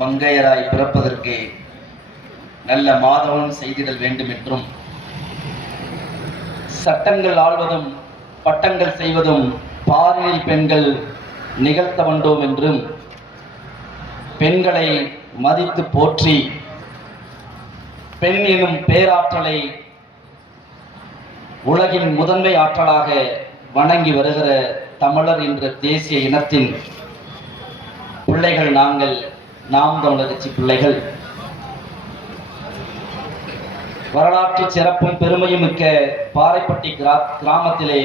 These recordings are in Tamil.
மங்கையராய் பிறப்பதற்கு நல்ல மாதவம் செய்திடல் வேண்டும் என்றும், சட்டங்கள் ஆள்வதும் பட்டங்கள் செய்வதும் பாரினில் பெண்கள் நிகழ்த்த வந்தோம் என்றும், பெண்களை மதித்து போற்றி பெண் எனும் பேராற்றலை உலகின் முதன்மை ஆற்றலாக வணங்கி வருகிற தமிழர் என்ற தேசிய இனத்தின் பிள்ளைகள் நாங்கள். நாம் தமிழர் கட்சி பிள்ளைகள். வரலாற்று சிறப்பும் பெருமையும் மிக்க பாறைப்பட்டி கிராமத்திலே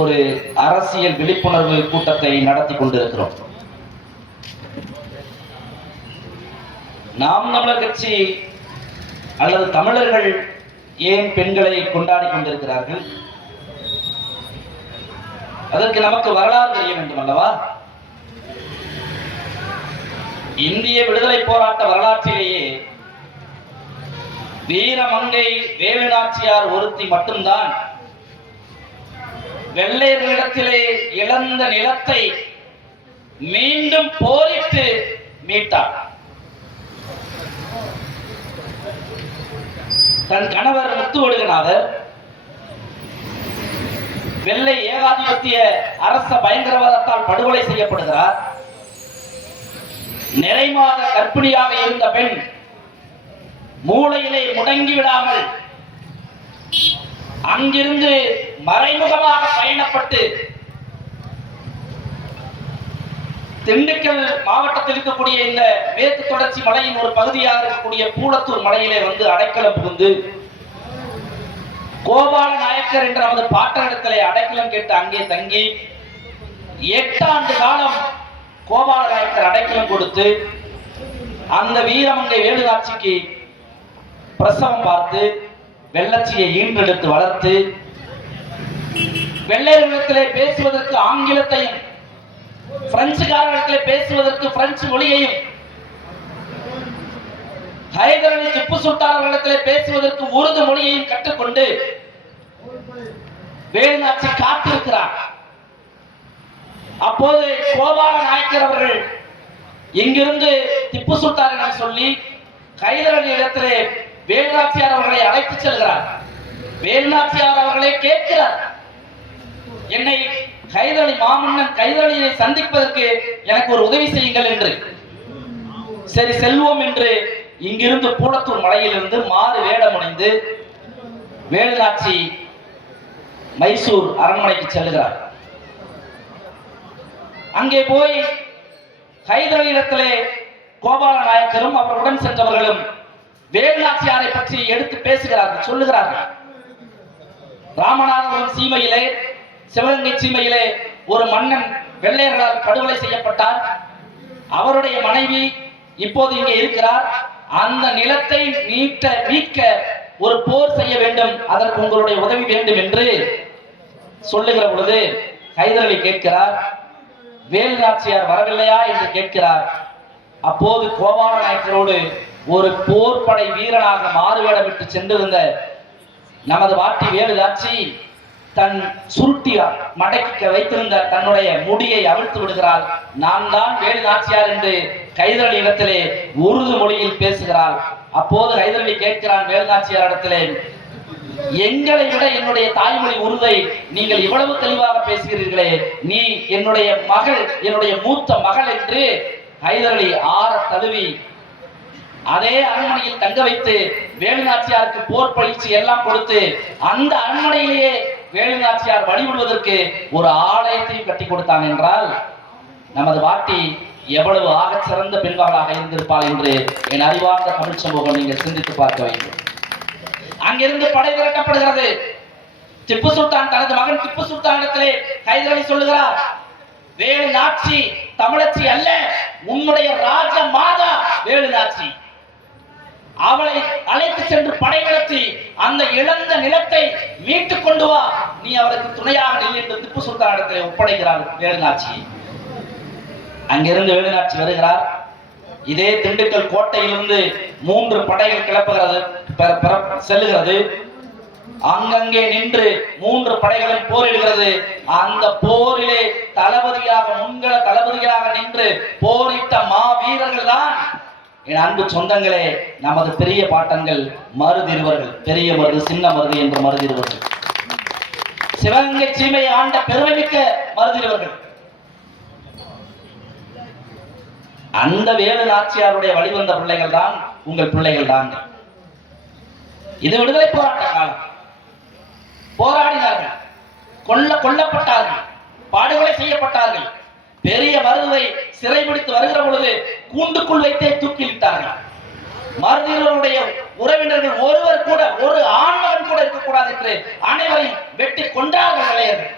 ஒரு அரசியல் விழிப்புணர்வு கூட்டத்தை நடத்தி கொண்டிருக்கிறோம். நாம் தமிழர் கட்சி அல்லது தமிழர்கள் ஏன் பெண்களை கொண்டாடி கொண்டிருக்கிறார்கள்? அதற்கு நமக்கு வரலாறு தெரிய வேண்டும் அல்லவா? இந்திய விடுதலை போராட்ட வரலாற்றிலேயே வீரமங்கை வேலுநாச்சியார் ஒருத்தி மட்டும்தான் வெள்ளையர்களிடத்திலே இழந்த நிலத்தை மீண்டும் போரிட்டு மீட்டார். தன் கணவர் முத்துவடுகநாதர் வெள்ளை ஏகாதிபத்திய அரச பயங்கரவாதத்தால் படுகொலை செய்யப்படுகிறார். நிறைமாத கர்ப்பிணியாக இருந்த பெண் மூளையிலே முடங்கி விடாமல் அங்கிருந்து மறைமுகமாக பயணப்பட்டு திண்டுக்கல் மாவட்டத்தில் இருக்கக்கூடிய இந்த மேற்கு தொடர்ச்சி மலையின் ஒரு பகுதியாக இருக்கக்கூடிய பூலத்தூர் மலையிலே வந்து அடைக்கலம் புகுந்து கோபால நாயக்கர் என்ற நமது பாட்டனிடத்திலே அடைக்கலம் கேட்டு அங்கே தங்கி 8 ஆண்டு காலம் கோபால நாயக்கர் அடைக்கலம் கொடுத்து அந்த வீரமங்கை வேலுநாச்சிக்கு பிரசவம் பார்த்து வெள்ளச்சியை ஈன்றெடுத்து வளர்த்து வெள்ளையர்களிடத்திலே பேசுவதற்கு ஆங்கிலத்தையும் பிரெஞ்சுக்காரர்களிடத்திலே பேசுவதற்கு பிரெஞ்சு மொழியையும் ஹைதர் அலி திப்பு சுல்தான் அவர்களிடத்திலே பேசுவதற்கு உருது மொழியையும் கற்றுக்கொண்டு வேலுநாச்சி காத்திருக்கிறார். அப்போது கோபால நாயக்கர் அவர்கள் இங்கிருந்து திப்பு சுல்தானிடம் சொல்லி ஹைதர் அலி இடத்திலே வேலுநாச்சியார் அவர்களை அழைத்து செல்கிறார். வேலுநாச்சியார் அவர்களை கேட்கிறார், என்னை ஹைதர் அலி மாமன்னன் ஹைதர் அலியை சந்திப்பதற்கு எனக்கு ஒரு உதவி செய்யுங்கள் என்று. சரி செல்வோம் என்று இங்கிருந்து பூலத்தூர் மலையிலிருந்து மாறு வேடமுடைந்து வேலுநாச்சி மைசூர் அரண்மனைக்கு செல்கிறார். அங்கே போய் ஹைதர் அலி இடத்திலே கோபால நாயக்கரும் அவருடன் சென்றவர்களும் வேலுநாச்சியாரை பற்றி எடுத்து பேசுகிறார்கள், சொல்லுகிறார்கள். ராமநாதபுரம் சீமையிலே சிவகங்கை சீமையிலே ஒரு மன்னன் வெள்ளையர்களால் படுகொலை செய்யப்பட்டார். அவருடைய மனைவி இப்போது இங்கே இருக்கிறார். அந்த நிலத்தை மீட்க ஒரு போர் செய்ய வேண்டும், அதற்கு உங்களுடைய உதவி வேண்டும் என்று சொல்லுகிற பொழுது ஹைதர் அலி கேட்கிறார், வேலுநாச்சியார் வரவில்லையா என்று கேட்கிறார். அப்போது கோபால நாயக்கரோடு ஒரு போர்படை வீரனாக மாறுவேடமிட்டு சென்றிருந்த நமது வாட்டி வேலுநாச்சி தன் சுருட்டி மடக்கி வைத்திருந்த தன்னுடைய முடியை அவிழ்த்து விடுகிறாள். நான் தான் வேலுநாச்சியார் என்று ஹைதர் அலி இடத்திலே உருது மொழியில் பேசுகிறாள். அப்போது ஹைதர் அலி கேட்கிறான் வேலுநாச்சியார் இடத்திலே, எங்களை விட என்னுடைய தாய்மொழி உருதை நீங்கள் இவ்வளவு தெளிவாக பேசுகிறீர்களே, நீ என்னுடைய மகள், என்னுடைய மூத்த மகள் என்று ஹைதர் அலி ஆற தழுவி அதே அரண்மனையில் தங்க வைத்து வேலுநாச்சியாருக்கு போர் பயிற்சி எல்லாம் கொடுத்து அந்த அரண்மனையிலேயே வேலுநாச்சியார் வழிபடுவதற்கு ஒரு ஆலயத்தையும் கட்டி கொடுத்தான் என்றால் நமது வாட்டி எவ்வளவு ஆகச் சிறந்த பெண்மகளாக இருந்திருப்பாள் என்று என் அறிவார்ந்த தமிழ் சமூகம் நீங்கள் சிந்தித்து பார்க்க வேண்டும். அங்கிருந்து படை திரட்டப்படுகிறது. திப்பு சுல்தான் தனது மகன் திப்பு சுல்தானிடத்திலே ஹைதர் அலி சொல்லுகிறார், வேலுநாச்சி தமிழச்சி அல்ல, உன்னுடைய ராஜ மாதா வேலுநாச்சி. அவளை அழைத்து சென்று படை நடத்தி அந்த இழந்த நிலத்தை மீட்டுக் கொண்டு வா, நீ அவருக்கு துணையாக நில் என்று திப்பு சுல்தானிடத்திலே ஒப்படைக்கிறார் வேலுநாச்சி. அங்கிருந்து வேலுநாச்சி வருகிறார். இதே திண்டுக்கல் கோட்டையிலிருந்து 3 படைகள் கிளப்புகிறது செல்லுகிறது. அங்கங்கே நின்று 3 படைகளும் போரிடுகிறது. அந்த போரிலே தளபதியாக முன்கள தளபதியாக நின்று போரிட்ட மாவீரர்கள் தான் என் அன்பு சொந்தங்களே நமது பெரிய பாட்டன்கள் மருதிருவர்கள். பெரிய மருது சின்ன மருது என்ற மருதிருவர்கள். சிவகங்கை சீமையை ஆண்ட பெருமைமிக்க மருதிருவர்கள். அந்த வேலு நாச்சியாருடைய வழிவந்த பிள்ளைகள் தான் உங்கள் பிள்ளைகள் தான். இது விடுதலை போராட்ட காலம். போராடினார்கள், கொல்லப்பட்டார்கள், பாடுகொலை செய்யப்பட்டார்கள். பெரிய மருதுவை சிறைபிடித்து வருகிற பொழுது கூண்டுக்குள் வைத்தே தூக்கிலிட்டார்கள். மருதிகளுடைய உறவினர்கள் ஒருவர் கூட, ஒரு ஆண்மகன் கூட இருக்கக்கூடாது என்று அனைவரையும் வெட்டி கொண்டார்கள் வெள்ளையர்கள்.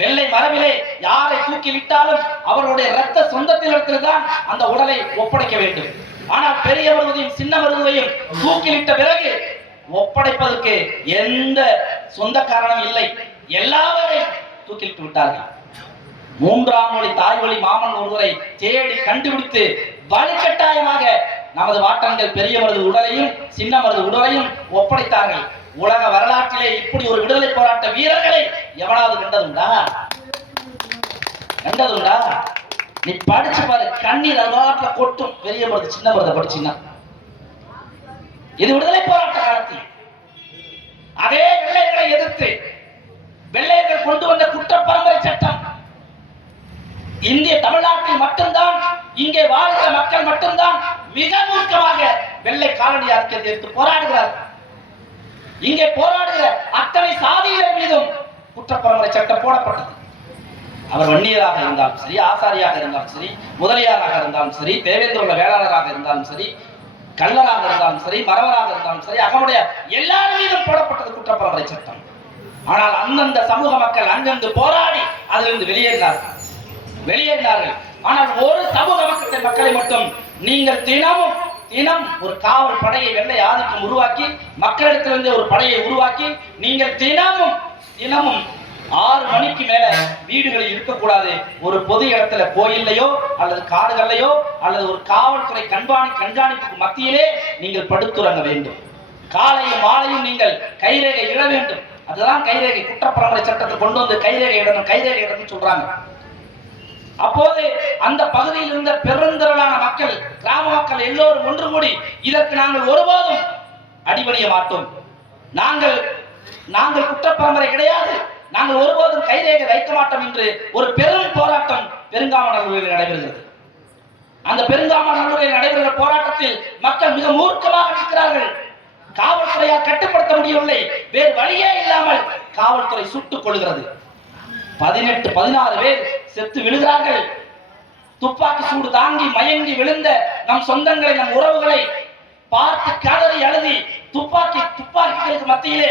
வெள்ளை மரபிலே யாரை தூக்கிலிட்டாலும் அவர்களுடைய இரத்த சொந்தத்திலிருந்து தான் அந்த உடலை ஒப்படைக்க வேண்டும். ஆனால் பெரிய மருதையும் சின்ன மருதையும் தூக்கிலிட்ட பிறகு ஒப்படைப்பதற்கு எந்த சொந்த காரணம் இல்லை. எல்லாவரையும் தூக்கிலிட்டு விட்டார்கள். 3ஆம் மொழி தாய் வழி மாமன் ஒருவரை தேடி கண்டுபிடித்து வலுக்கட்டாயமாக நமது வாட்டன்கள் பெரிய மருது உடலையும் சின்ன மருது உடலையும் ஒப்படைத்தார்கள். உலக வரலாற்றிலே இப்படி ஒரு விடுதலை போராட்ட வீரர்களை எவனாவது கண்டதுண்டா? நீ படிச்சு பாரு, கண்ணீர் அதுவாட்டில கொட்டும். பெரிய மருது சின்ன மருதை படிச்சுன்னா இது விடுதலை போராட்ட காலத்தில் அதே வெள்ளையர்களை எதிர்த்து வெள்ளையர்கள் கொண்டு வந்த குற்ற பரம்பரை சட்டம் இந்திய தமிழ்நாட்டில் மட்டும்தான், இங்கே வாழ்கிற மக்கள் மட்டும்தான் மிக மூர்க்கமாக வெள்ளை காலனி ஆட்சியை எதிர்த்து போராடுகிறார்கள். இங்கே போராடுகிற அத்தனை சாதியினர் மீதும் குற்றப்பரம்பரை சட்டம் போடப்பட்டது. அவர் வன்னியராக இருந்தாலும் சரி, ஆசாரியாக இருந்தாலும் சரி, முதலியாராக இருந்தாலும் சரி, தேவேந்திர வேளாளராக இருந்தாலும் சரி, கள்ளராக இருந்தாலும் சரி, மறவராக இருந்தாலும் சரி, அகமுடைய எல்லார் மீதும் போடப்பட்டது குற்றப்பரம்பரை சட்டம். ஆனால் அந்தந்த சமூக மக்கள் அங்கங்கு போராடி அதிலிருந்து வெளியேறினார்கள். ஆனால் ஒரு சமூக மக்களை மட்டும் நீங்கள் தினம் ஒரு காவல் படையை வெள்ளை ஆதிக்கம் உருவாக்கி, மக்களிடத்திலிருந்து ஒரு படையை உருவாக்கி, நீங்கள் தினமும் 6 மணிக்கு மேல வீடுகளில் இருக்கக்கூடாது. ஒரு பொது இடத்துல கோயில்லையோ அல்லது காடுகள்லையோ அல்லது ஒரு காவல்துறை கண்காணிப்புக்கு மத்தியிலே நீங்கள் படுத்துறங்க வேண்டும். காலையும் மாலையும் நீங்கள் கைரேகை இட வேண்டும். அதுதான் கைரேகை. குற்றப்பரம்பரை சட்டத்தை கொண்டு வந்து கைரேகை இடணும் சொல்றாங்க. அப்போது அந்த பகுதியில் இருந்த பெருந்திரளான மக்கள், கிராம மக்கள் எல்லோரும் ஒன்று கூடி இதற்கு நாங்கள் ஒருபோதும் அடிபணிய மாட்டோம், நாங்கள் குற்றப்பரம்பரை கிடையாது, நாங்கள் ஒருபோதும் கைரேகை வைக்க மாட்டோம் என்று ஒரு பெரும் போராட்டம் பெருங்காமநல்லூரில் நடைபெறுகிறது. அந்த பெருங்காமநல்லூரில் நடைபெறுகிற போராட்டத்தில் மக்கள் மிக மூர்க்கமாக இருக்கிறார்கள். காவல்துறையால் கட்டுப்படுத்த முடியவில்லை. வேறு வழியே இல்லாமல் காவல்துறை சுட்டுக் கொள்கிறது. 16 பேர் செத்து விழுகிறார்கள். துப்பாக்கி சூடு தாங்கி மயங்கி விழுந்த நம் சொந்தங்களை, நம் உறவுகளை பார்த்து கதறி அழுதி துப்பாக்கிகளுக்கு மத்தியிலே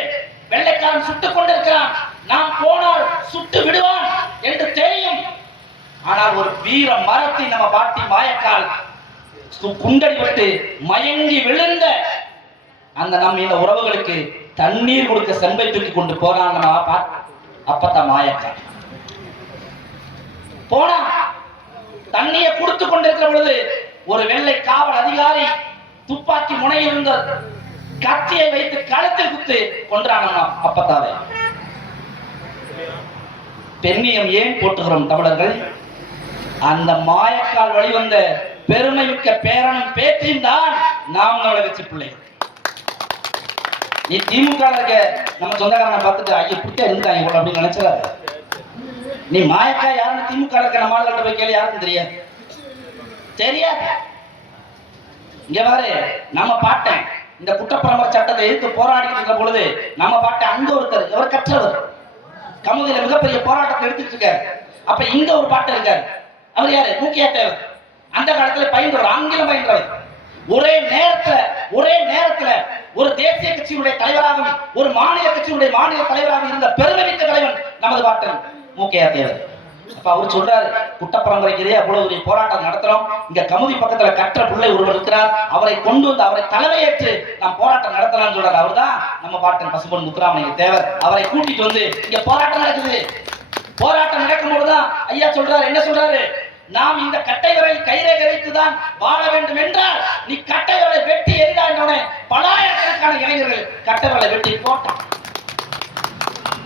வெள்ளைக்காரன் சுட்டுக் கொண்டிருக்கிறான். நாம் போனால் சுட்டு விடுவான் என்று தெரியும். ஆனால் ஒரு வீர மரத்தை நம்ம பாட்டி மாயக்கால் குண்டடிபட்டு மயங்கி விழுந்த அந்த நம் இந்த உறவுகளுக்கு தண்ணீர் கொடுக்க செம்பை தூக்கி கொண்டு போறான் நம்ம அப்பத்தான் மாயக்கால். போனா தண்ணியை கொடுத்து கொண்டிருக்கிற பொழுது ஒரு வெள்ளை காவல் அதிகாரி துப்பாக்கி முனையில் இருந்த கத்தியை வைத்து கழுத்தில் குத்து கொன்றாங்க அப்பத்தாவை. பெண்ணியம் ஏன் போட்டுகிறோம் தமிழர்கள்? அந்த மாயக்கால் வழிவந்த பெருமைமிக்க பேரனும் பேச்சியும் தான் நாம் வச்சு பிள்ளை. நீ திமுக இருக்க நம்ம சொந்தக்காரனை பார்த்துட்டு ஐயோ புட்ட இருந்தாங்க இவ்வளவு அப்படின்னு நினைச்சிடாத. நீ மாயக்கா யாருன்னு திமுக இருக்க நம்ம ஆளுகிட்ட போய் கேள்வி யாருன்னு தெரியாது. இங்க பாரு, நம்ம பாட்டேன் இந்த குற்றப்பரம்பரை சட்டத்தை எதிர்த்து போராடிட்டு இருந்த பொழுது நம்ம பாட்டேன் அங்க ஒருத்தர், இவர் கற்றவர், கமுதியில மிகப்பெரிய போராட்டத்தை எடுத்துட்டு இருக்காரு. அப்ப இங்க ஒரு பாட்டு இருக்காரு. அவர் யாரு? மூக்கியா தேவர். அந்த காலத்துல பயின்றவர், ஆங்கிலம் பயின்றவர். ஒரே நேரத்துல ஒரு தேசிய கட்சியினுடைய தலைவராகவும் ஒரு மாநில கட்சியினுடைய மாநில தலைவராகவும் இருந்த பெருமைமிக்க தலைவன் நமது பாட்டன் மூக்கையா தேவர். அப்ப அவர் சொல்றாரு, குற்றப்பரம்பரைக்கு அவ்வளவு ஒரு போராட்டம் நடத்துறோம். இங்க கமுதி பக்கத்துல கற்ற பிள்ளை ஒருவர் இருக்கிறார், அவரை கொண்டு வந்து அவரை தலைமையேற்று நாம் போராட்டம் நடத்தலாம்னு சொல்றாரு. அவர் தான் நம்ம பாட்டன் பசும்பொன் முத்துராமலிங்க தேவர். அவரை கூட்டிட்டு வந்து இங்க போராட்டம் நடக்குது. போராட்டம் நடக்கும் போதுதான் ஐயா சொல்றாரு, என்ன சொல்றாரு? நாம் இந்த கட்டை விரலில் கைரேகை வைத்துதான் வாழ வேண்டும் என்றால் நீ கட்டை விரலை வெட்டி எரிந்தால் பலாயிரக்கணக்கான இளைஞர்கள் கட்டை விரலை வெட்டி போட்டான்.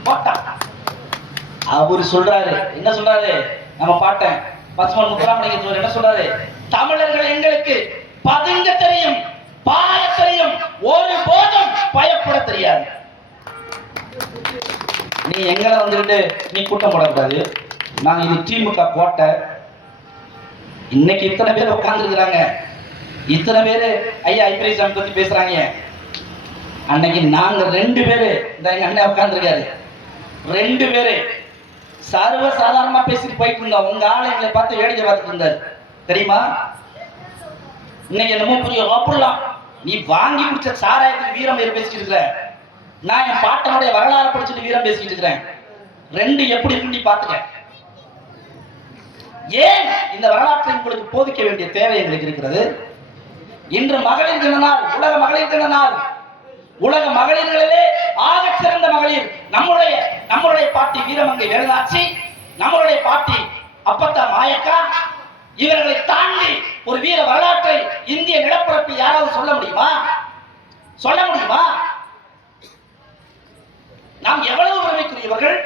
போட்டா. அவரு சொல்றாரு, என்ன சொல்றாரு? நம்ம பாட்டேன் பசுமன் முத்துராமலிங்கத்தேவர் என்ன சொல்றாரு? தமிழர்கள் எங்களுக்கு பதுங்க தெரியும், பாய தெரியும், ஒரு போதும் பயப்பட தெரியாது. நீ எங்களை வந்துட்டு நீ கூட்டம் போடக்கூடாது. நாங்க இது திமுக கோட்டை. இன்னைக்கு இத்தனை பேர் உட்கார்ந்து இருக்கிறாங்க, இத்தனை பேரு ஐயா ஐபிஎஸ் பத்தி பேசுறாங்க. அன்னைக்கு நாங்க 2 பேரு, இந்த எங்க அண்ணன் உட்கார்ந்து இருக்காரு, 2 பேரு சர்வ சாதாரணமா பேசிட்டு போயிட்டு இருந்தோம். உங்க ஆளு எங்களை பார்த்து வேடிக்கை பார்த்துட்டு இருந்தாரு தெரியுமா? இன்னைக்கு என்னமோ புரியும் அப்படிலாம் நீ வாங்கி குடிச்ச சாராயத்துக்கு வீரம் பேசிட்டு இருக்கிற, நான் என் பாட்டனுடைய வரலாறு படிச்சுட்டு வீரம் பேசிட்டு இருக்கிறேன். 2 எப்படி இருக்கு நீ பாத்துக்க. ஏன் இந்த வரலாற்றை உங்களுக்கு போதிக்க வேண்டிய தேவை எங்களுக்கு இருக்கிறது. இன்று மகளிர் தின நாள், உலக மகளிர் தின நாள். உலக மகளிர்களிலே ஆக சிறந்த மகளிர் நம்மளுடைய பாட்டி வீரமங்கை வேலுநாச்சி, நம்மளுடைய பாட்டி அப்பத்தா மாயக்கா. இவர்களை தாண்டி ஒரு வீர வரலாற்றை இந்திய நிலப்பரப்பில் யாராவது சொல்ல முடியுமா? சொல்ல முடியுமா? நாம் எவ்வளவு பெருமைக்குரியவர்கள்,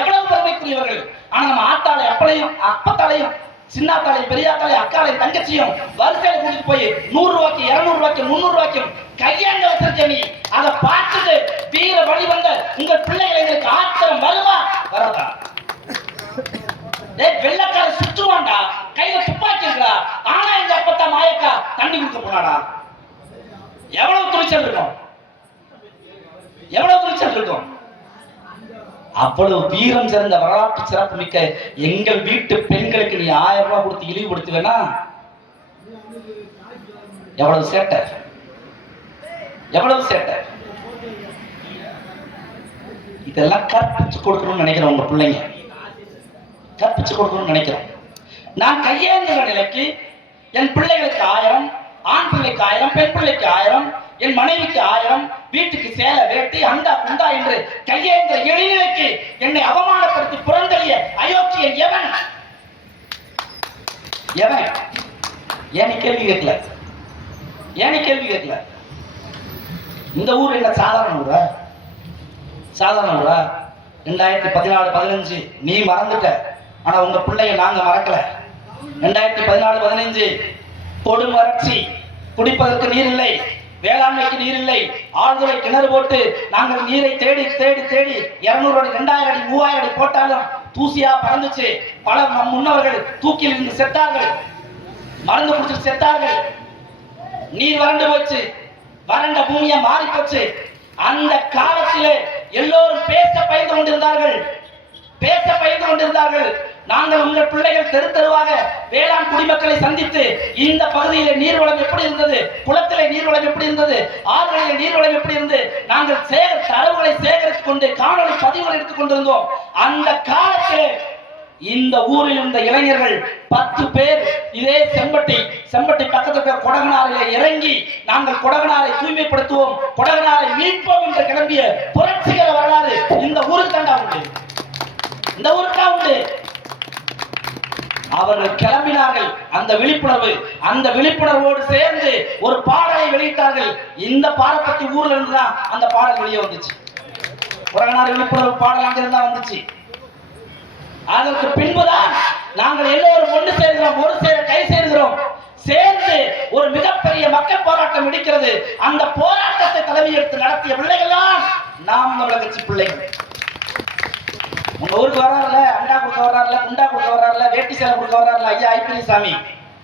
எவ்வளவு பெருமைக்குரியவர்கள். ஆனா நம்ம ஆத்தாளை அப்பத்தாலையும் சின்னாத்தாலையும் பெரியாத்தாலையும் அக்காலையும் தங்கச்சியும் வரிசையில கூட்டிட்டு போய் 100 ரூபாய்க்கு 200 ரூபாய்க்கு 300 ரூபாய்க்கு கையாண்ட வச்சிருக்க நீ அதை பார்த்துட்டு வீர வழி வந்த உங்க பிள்ளைகளை எங்களுக்கு ஆத்திரம் வருமா வராதா? வெள்ளக்கார சுற்றுவாண்டா, கையில துப்பாக்கி இருக்கா, ஆனா எங்க அப்பத்தா மாயக்கா தண்ணி கொடுக்க போனாடா. எவ்வளவு துணிச்சல் இருக்கும், எவ்வளவு துணிச்சல் இருக்கும். அவ்வளவு வீரம் சிறந்த வரலாற்று சிறப்பு மிக்க எங்கள் வீட்டு பெண்களுக்கு நீ 1000 ரூபாய் கொடுத்து இழிவுபடுத்துவேனா? எவ்வளவு சேட்டை, எவ்வளவு சேட்டை. இதெல்லாம் கற்பிச்சு கொடுக்கணும்னு நினைக்கிறோம். உங்க பிள்ளைங்க கற்பிச்சு கொடுக்கணும்னு நினைக்கிறோம். நான் கையேந்துகிற நிலைக்கு என் பிள்ளைகளுக்கு 1000, ஆண் பிள்ளைக்கு 1000, பெண் பிள்ளைக்கு 1000, என் மனைவிக்கு 1000, வீட்டுக்கு சேலை வேட்டி அண்டா குண்டா என்று கையேந்த எளிநிலைக்கு என்னை அவமானப்படுத்தி புறந்தள்ளிய அயோக்கியன் எவன்? எவன்? ஏன் கேள்வி கேட்கல? ஏன் கேள்வி கேட்கல? இந்த ஊர் என்ன சாதாரண ஊரா? சாதாரண ஊரா? 2014, 15 நீ மறந்துட்ட, ஆனா உங்க பிள்ளைய நாங்க மறக்கல. 2014, 15 கொடும் வறட்சி, குடிப்பதற்கு நீர் இல்லை, வேளாண்மைக்கு நீர் இல்லை, ஆழ்துளை கிணறு போட்டு நாங்கள் நீரை தேடி தேடி தேடி 200 அடி 2000 அடி 3000 அடி போட்டாலும் தூசியா பறந்துச்சு. பல முன்னவர்கள் தூக்கில் இருந்து செத்தார்கள், மருந்து குடிச்சு செத்தார்கள். நீர் வறண்டு போச்சு, வறண்ட பூமியா மாறி போச்சு. அந்த காலத்திலே எல்லோரும் பேச பயந்து கொண்டிருந்தார்கள், பேச பயந்து கொண்டிருந்தார்கள். நாங்கள் உங்கள் பிள்ளைகள் தெரு தெருவாக வேளாண் குடிமக்களை சந்தித்து இந்த பகுதியில நீர்வளம் எப்படி இருந்தது, குளத்திலே நீர்வளம் எப்படி இருந்தது, ஆறுகளிலே நீர்வளம் எப்படி இருந்தது, நாங்கள் தரவுகளை சேகரித்துக் கொண்டு காணொலி பதிவுகள் எடுத்துக் கொண்டிருந்தோம். அந்த காலத்திலே இந்த ஊரில் இருந்த இளைஞர்கள் 10 பேர் இதே செம்பட்டி பக்கத்துல கொடகனாரிலே இறங்கி நாங்கள் கொடகனாரை தூய்மைப்படுத்துவோம், கொடகனாரை மீட்போம் என்று கிளம்பிய புரட்சிகர வரலாறு இந்த ஊருக்கு தாண்டா உண்டு, இந்த ஊருக்கா உண்டு. அவர்கள் கிளம்பினார்கள். அந்த விழிப்புணர்வோடு சேர்ந்து ஒரு பாடலை வெளியிட்டார்கள். இந்த பாடப்பட்டி ஊர்ல இருந்துதான் அந்த பாடல் வெளியே வந்துச்சு. கொடகனார் விழிப்புணர்வு பாடல் அங்கிருந்தா வந்துச்சு. அதற்கு பின்புதான் நாங்கள் எல்லோரும் ஒன்று சேர்கிறோம், ஒரு சேர கை சேர்கிறோம், சேர்ந்து ஒரு மிகப்பெரிய மக்கள் போராட்டம் வெடிக்கிறது. அந்த போராட்டத்தை தலைமை எடுத்து நடத்திய பிள்ளைகள் தான் நாம் தமிழர் கட்சி பிள்ளைகள். உங்க ஊருக்கு வர்றாருல, அண்டா கொடுக்க வர்றாருல, குண்டா கொடுக்க வர்றாருல, வேட்டி சேலை கொடுக்க வர்றாருல ஐயா ஐபிஎஸ் சாமி.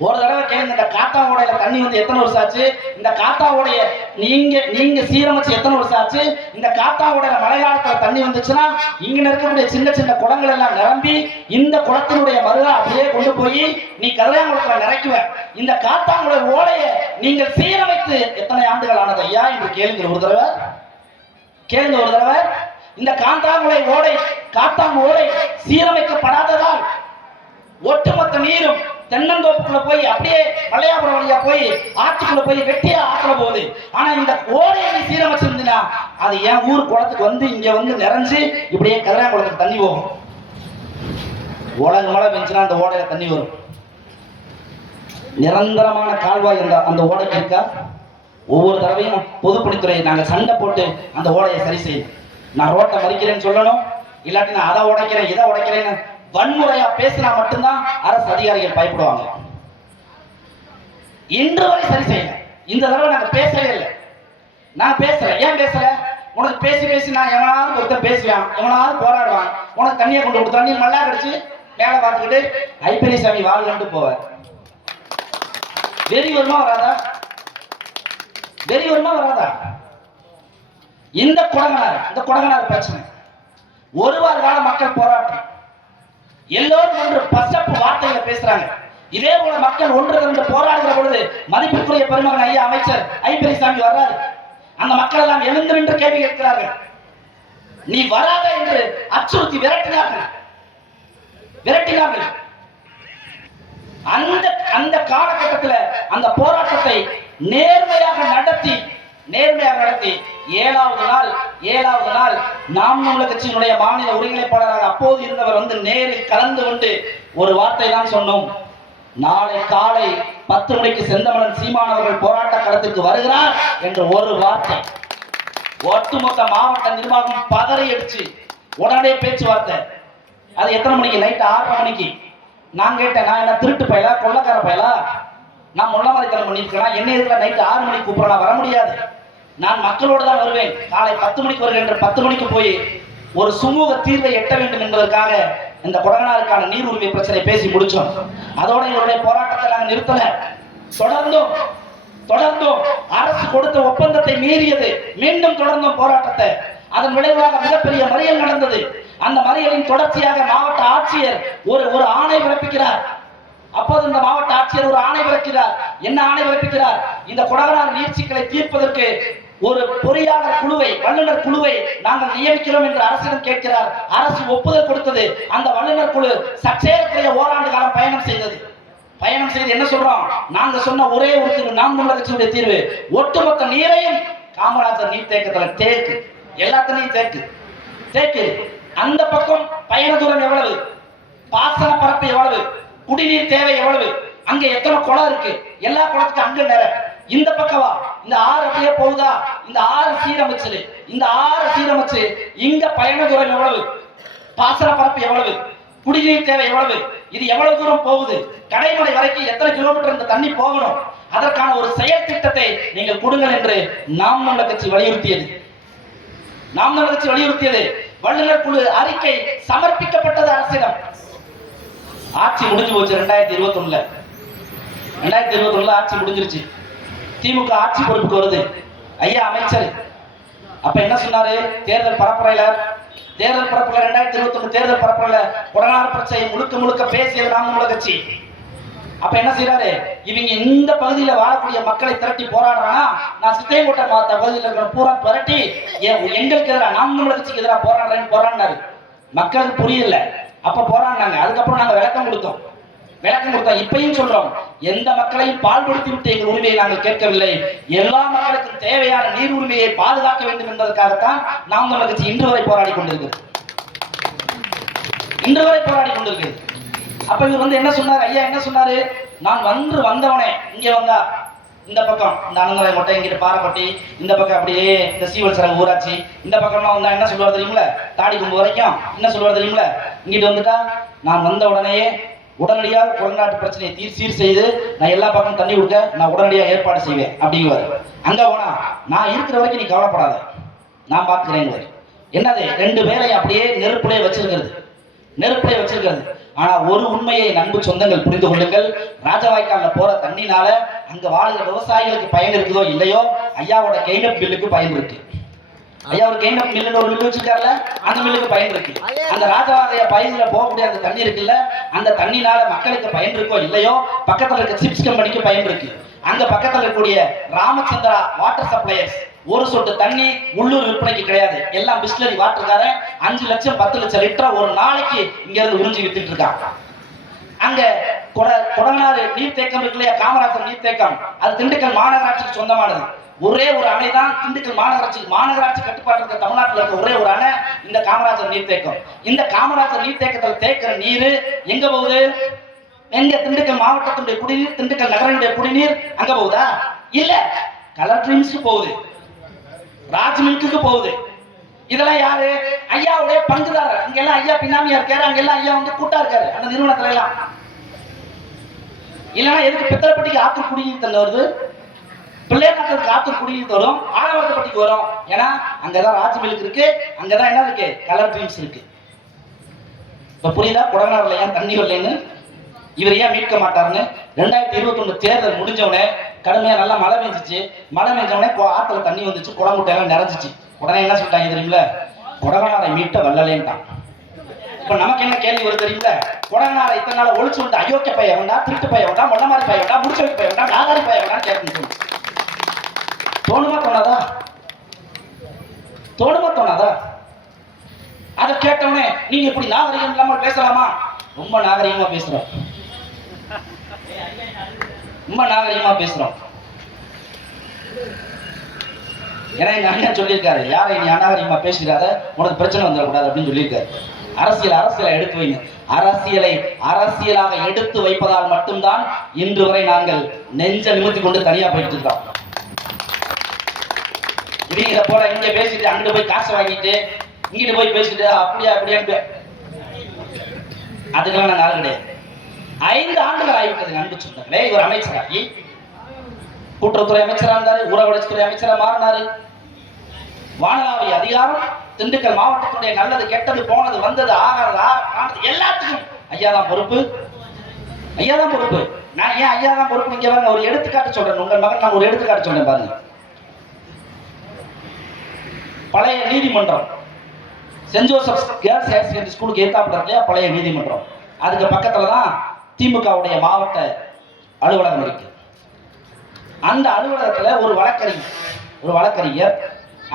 ஒரு தடவை கேளுங்க, இந்த காத்தா ஓடையில தண்ணி வந்து எத்தனை வருஷம் ஆச்சு? இந்த காத்தா ஓடைய நீங்க சீரமைச்சு எத்தனை வருஷம் ஆச்சு? இந்த காத்தா ஓடையில மழை காலத்துல தண்ணி வந்துச்சுன்னா இங்க இருக்கக்கூடிய சின்ன சின்ன குளங்கள் எல்லாம் நிரம்பி இந்த குளத்தினுடைய மருகா அப்படியே கொண்டு போய் நீ கதிராங்குளத்துல நிறைக்குவ. இந்த காத்தாங்குளை ஓடைய நீங்கள் சீரமைத்து எத்தனை ஆண்டுகள் ஆனது ஐயா என்று கேளுங்க ஒரு தடவை, கேளுங்க ஒரு தடவை. இந்த காத்தாங்குளை ஓடை சீரமைக்கப்படாததால் ஒட்டுமொத்த நீரும் தென்னந்தோப்புக்குள்ள போய் அப்படியே மலையாபுரம் வழியா போய் ஆற்றுக்குள்ள போய் வெட்டியா ஆற்றுல போகுது. ஆனா இந்த ஓடையை நீ சீரமைச்சிருந்தா அது என் ஊர் குளத்துக்கு வந்து இங்க வந்து நிறைஞ்சு இப்படியே கதிரா குளத்துக்கு தண்ணி போகும். உலக மழை பெஞ்சுனா அந்த ஓடையில தண்ணி வரும். நிரந்தரமான கால்வாய் அந்த ஓடைக்கு இருக்கா? ஒவ்வொரு தடவையும் பொதுப்பணித்துறை நாங்க சண்டை போட்டு அந்த ஓடையை சரி செய்யணும். நான் ரோட்டை மறிக்கிறேன்னு சொல்லணும், இல்லாட்டி நான் அதை உடைக்கிறேன் இதை உடைக்கிறேன்னு வன்முறையா பேசினா மட்டும்தான் அரசு அதிகாரிகள் பயப்படுவாங்க. இன்று வரை சரி செய்யல. இந்த தடவை நாங்க பேசவே இல்லை. நான் பேசல. ஏன் பேசல? உனக்கு பேசி பேசி நான் எவனாவது ஒருத்தன் பேசுவான், எவனாவது போராடுவான், உனக்கு தண்ணியை கொண்டு கொடுத்தா நீ மல்லா கடிச்சு மேலே பார்த்துக்கிட்டு ஐப்பெரியசாமி வாழ்ந்துட்டு போவார். வெறி வருமா வராதா? வெறி வருமா வராதா? இந்த குடங்கனார் பிரச்சனை ஒரு வார கால மக்கள் போராட்டம், எல்லோரும் ஒன்று பசப்பு வார்த்தைகளை பேசுறாங்க. இதே போல மக்கள் ஒன்று ரெண்டு போராடுகிற பொழுது மதிப்புக்குரிய பெருமகன் ஐயா அமைச்சர் ஐப்பெரியசாமி வர்றாரு. அந்த மக்கள் எல்லாம் எழுந்து நின்று கேள்வி கேட்கிறார்கள். நீ வராத என்று அச்சுறுத்தி விரட்டினார்கள். அந்த காலகட்டத்தில் அந்த போராட்டத்தை நேர்மையாக நடத்தி ஏழாவது நாள் நாம் தமிழர் கட்சியினுடைய மாநில ஒருங்கிணைப்பாளராக அப்போது இருந்தவர் வந்து நேரில் கலந்து கொண்டு ஒரு வார்த்தை தான் சொன்னோம். நாளை காலை 10 மணிக்கு செந்தமலன் சீமான் அவர்கள் போராட்ட களத்திற்கு வருகிறார் என்ற ஒரு வார்த்தை. ஒட்டுமொத்த மாவட்ட நிர்வாகம் பதறி அடிச்சு உடனே பேச்சுவார்த்தை. அது எத்தனை மணிக்கு? நைட் 6 மணிக்கு. நான் கேட்டேன், நான் என்ன திருட்டு பயலா கொள்ளக்கார பயலா? நான் முள்ளமறைத்தனம் பண்ணியிருக்கேன். என்ன இதுல நைட் 6 மணிக்கு கூப்பிட வர முடியாது. நான் மக்களோடு தான் வருவேன். காலை 10 மணிக்கு வருகின்ற 10 மணிக்கு போய் ஒரு சுமூக தீர்வை எட்ட வேண்டும் என்பதற்காக இந்த கொடகனாருக்கான நீர் உரிமை பிரச்சனை பேசி முடிச்சோம். அதோட எங்களுடைய போராட்டத்தை நாங்கள் நிறுத்தல. தொடர்ந்தோம். அரசு கொடுத்த ஒப்பந்தத்தை மீறியது. மீண்டும் தொடர்ந்தோம் போராட்டத்தை. அதன் விளைவாக மிகப்பெரிய மறியல் நடந்தது. அந்த மறியலின் தொடர்ச்சியாக மாவட்ட ஆட்சியர் ஒரு ஆணை பிறப்பிக்கிறார். அப்போது இந்த மாவட்ட ஆட்சியர் ஒரு ஆணை பிறக்கிறார். என்ன ஆணை பிறப்பிக்கிறார்? இந்த கொடகனார் நீர் சிக்கலை தீர்ப்பதற்கு ஒரு பொறியாளர் குழுவை, வல்லுநர் குழுவை நாங்கள் நியமிக்கிறோம் என்று அரசிடம் கேட்கிறார். அரசு ஒப்புதல் கொடுத்தது. அந்த வல்லுநர் குழு சற்றேறக்குறைய ஓராண்டு காலம் பயணம் செய்து என்ன சொல்றோம்? நாங்க சொன்ன ஒரே ஒரு தீர்வு, நாம் தமிழர் கட்சியுடைய தீர்வு, ஒட்டுமொத்த நீரையும் காமராஜர் நீர்த்தேக்கத்துல தேக்கு, எல்லாத்தையும் தேக்கு. அந்த பக்கம் பயண தூரம் எவ்வளவு, பாசன பரப்பு எவ்வளவு, குடிநீர் தேவை எவ்வளவு, அங்க எத்தனை குளம் இருக்கு, எல்லா குளத்துக்கும் அங்க நேர. இந்த பக்கவா இந்த ஆறு அப்படியே போகுதா? இந்த ஆறு சீரமைச்சு இங்க பயண தூரம் எவ்வளவு, பாசன பரப்பு எவ்வளவு, குடிநீர் தேவை எவ்வளவு, இது எவ்வளவு தூரம் போகுது, கடைமடை வரைக்கும் எத்தனை கிலோமீட்டர் இந்த தண்ணி போகணும், அதற்கான ஒரு செயல் திட்டத்தை நீங்கள் கொடுங்கள் என்று நாம் தமிழர் கட்சி வலியுறுத்தியது. வல்லுநர் குழு அறிக்கை சமர்ப்பிக்கப்பட்டது அரசிடம். ஆட்சி முடிஞ்சு போச்சு. 2021 ஆட்சி முடிஞ்சிருச்சு. திமுக ஆட்சி பொறுப்புக்கு வருது. ஐயா அமைச்சர் அப்ப என்ன சொன்னாரு? தேர்தல் பரப்புரையில 2021 தேர்தல் பரப்புரையில கொடகனார் பிரச்சனை முழுக்க பேசியது நாம் தமிழர் கட்சி. அப்ப என்ன செய்யறாரு? இவங்க இந்த பகுதியில வாழக்கூடிய மக்களை திரட்டி போராடுறானா, நான் சித்தையங்கோட்டை பகுதியில் இருக்கிற பூரா திரட்டி எங்களுக்கு எதிராக, நாம் தமிழர் கட்சிக்கு எதிராக போராடினாரு. மக்களுக்கு புரியல. அப்ப போராடினாங்க. அதுக்கப்புறம் நாங்க விளக்கம் கொடுத்தோம். இப்பயும் சொல்றோம், எந்த மக்களையும் பால்படுத்தி விட்டு எங்கள் உரிமையை நாங்கள் கேட்கவில்லை. எல்லா மக்களுக்கும் தேவையான நீர் உரிமையை பாதுகாக்க வேண்டும் என்பதற்காகத்தான் நாம் தமிழர் கட்சி இன்று வரை போராடி கொண்டிருக்கிறது. அப்ப இவர் வந்து என்ன சொன்னார்? ஐயா என்ன சொன்னாரு? நான் வந்தவனே இங்க வந்தா இந்த பக்கம் இந்த அனந்தரை மொட்டை, இங்கிட்ட பாறைப்பட்டி, இந்த பக்கம் அப்படியே இந்த சீவல் சரகு ஊராட்சி, இந்த பக்கம்லாம் வந்தா என்ன சொல்லுவார் தெரியுங்களா? தாடி கும்பு வரைக்கும் என்ன சொல்லுவார் தெரியுங்களா? இங்கிட்டு வந்துட்டா நான் வந்த உடனடியாக கொடநாட்டு பிரச்சனையை சீர் செய்து நான் எல்லா பக்கமும் தண்ணி கொடுக்க நான் உடனடியாக ஏற்பாடு செய்வேன் அப்படிங்குவார். அங்க போனா நான் இருக்கிற வரைக்கும் நீ கவலைப்படாத, நான் பார்த்துக்கிறேன். என்னது? 2 பேரையும் அப்படியே நெருப்புலே வச்சிருக்கிறது. ஆனா ஒரு உண்மையை நண்பு சொந்தங்கள் புரிந்து கொள்ளுங்கள். ராஜவாய்க்கால்ல போற தண்ணினால அங்க வாழுகிற விவசாயிகளுக்கு பயன் இருக்குதோ இல்லையோ, ஐயாவோட கெய்னப் மில்லுக்கு பயன் இருக்கு. ஐயா ஒரு கெய்னப் மில்லுன்னு ஒரு மில்லு வச்சிருக்காருல, அந்த மில்லுக்கு பயன் இருக்கு. அந்த ராஜவாதைய பயிர்ல போகக்கூடிய அந்த தண்ணி இருக்குல்ல, அந்த தண்ணினால மக்களுக்கு பயன் இருக்கோ இல்லையோ, பக்கத்துல இருக்க சிப்ஸ் கம்பெனிக்கு பயன் இருக்கு. அங்க பக்கத்துல இருக்கக்கூடிய ராமச்சந்திரா வாட்டர் சப்ளையர்ஸ் ஒரு சொட்டு தண்ணி உள்ளூர் விற்பனைக்கு கிடையாது. எல்லாம் பிஸ்லரி வாட்டர்காரன் 5 லட்சம் 10 லட்சம் லிட்டர் ஒரு நாளைக்கு இங்க இருந்து உறிஞ்சி வித்துட்டு இருக்காங்க. அங்க கொடகனாறு நீர்த்தேக்கம் இருக்கு இல்லையா, காமராஜர் நீர்த்தேக்கம், அது திண்டுக்கல் மாநகராட்சிக்கு சொந்தமானது. ஒரே ஒரு அணை தான் திண்டுக்கல் மாநகராட்சி கட்டுப்பாட்டு இருக்க தமிழ்நாட்டில் இருக்க ஒரே ஒரு அணை இந்த காமராஜர் நீர்த்தேக்கம். இந்த காமராஜர் நீர்த்தேக்கத்தில் தேக்கிற நீர் எங்க போகுது? எங்க? திண்டுக்கல் மாவட்டத்தினுடைய குடிநீர், திண்டுக்கல் நகரனுடைய குடிநீர் அங்க போகுதா? இல்ல, கலெக்டர் மில்ஸ்க்கு போகுது, ராஜ் மில்க்கு போகுது. இதெல்லாம் யாரு? ஐயாவுடைய பங்குதாரர். அங்கெல்லாம் ஐயா பின்னாமியா இருக்காரு, அங்கெல்லாம் ஐயா வந்து கூட்டா இருக்காரு அந்த நிறுவனத்துல எல்லாம். இல்லைன்னா எதுக்கு பித்தளைப்பட்டிக்கு ஆத்தூர் குடிநீர் தண்ணி வருது, பிள்ளையாட்டுக்கு ஆத்தூர் குடிநீர் வரும், ஆலவரப்பட்டிக்கு வரும்? ஏன்னா அங்கதான் ராஜ் மில்க் இருக்கு, அங்கதான் என்ன இருக்கு, கலர் ட்ரீம்ஸ் இருக்கு. இப்ப புரியுதா குடநாடுல ஏன் தண்ணி வரலன்னு, இவர் ஏன் மீட்க மாட்டாருன்னு? 2021 தேர்தல் முடிஞ்சவனே கடுமையா நல்லா மழை பெஞ்சிச்சு. மழை பெஞ்சவனே ஆத்துல தண்ணி வந்துச்சு, குளமுட்டையெல்லாம் நிறைஞ்சிச்சு. உடனே என்ன சொல்லிட்டாங்க தெரியுமில, குடநாடை மீட்ட வல்லலேன்ட்டான். இப்ப நமக்கு என்ன கேள்வி வருது தெரியுமில, குடநாடை இத்தனை நாள் ஒழிச்சு விட்டு அயோக்கிய பைய வேண்டாம், திருட்டு பைய வேண்டாம், மொல்ல மாதிரி பைய வேண்டாம், முடிச்ச பைய வேண்டாம், நாகாரி பைய வேண்டாம் கேட்கணும். தோணுமா தோணாதா? தோணுமா தோணாதா? அதை கேட்டவனே நீங்க இப்படி நாகரிகம் இல்லாமல் பேசலாமா? ரொம்ப நாகரிகமா பேசுறோம், ரொம்ப நாகரிகமா பேசுறோம். ஏன்னா எங்க அண்ணன் சொல்லியிருக்காரு, யாரை நீ அநாகரிகமா பேசுகிறாத, உனக்கு பிரச்சனை வந்துடக்கூடாது அப்படின்னு சொல்லியிருக்காரு. அரசியலை எடுத்து வைங்க. அரசியலை அரசியலாக எடுத்து வைப்பதால் மட்டும்தான் இன்று வரை நாங்கள் நெஞ்ச நிமித்தி கொண்டு தனியா போயிட்டு இருக்கோம். இவங்க போல இங்க பேசிட்டு அங்கிட்டு போய் காசு வாங்கிட்டு இங்கிட்டு போய் பேசிட்டு அப்படியா அப்படியா அதுக்கெல்லாம் நாங்கள் ஆள் கிடையாது. 5 ஆண்டுகள் ஆகிவிட்டது அன்பு சொந்தங்களே. இவர் அமைச்சராகி கூட்டுறவுத்துறை அமைச்சராக இருந்தாரு, ஊரக வளர்ச்சித்துறை அமைச்சராக மாறினாரு. வானளாவிய அதிகாரம் திண்டுக்கல் மாவட்டத்துடைய நல்லது கெட்டது போனது வந்தது ஆனது எல்லாத்துக்கும் ஐயா தான் பொறுப்பு, ஐயா தான் பொறுப்பு. நான் ஏன் ஐயா தான் பொறுப்பு இங்க பாருங்க, ஒரு எடுத்துக்காட்டு சொல்றேன். உங்கள் மகன் நான் ஒரு எடுத்துக்காட்டு சொல்றேன் பாருங்க. பழைய நீதிமன்றம் Saint Joseph's Girls Higher Secondary ஸ்கூலுக்கு ஏத்தாப்புல இல்லையா பழைய நீதிமன்றம், அதுக்கு பக்கத்துல தான் திமுகவுடைய மாவட்ட அலுவலகம் இருக்கு. அந்த அலுவலகத்துல ஒரு வழக்கறிஞர்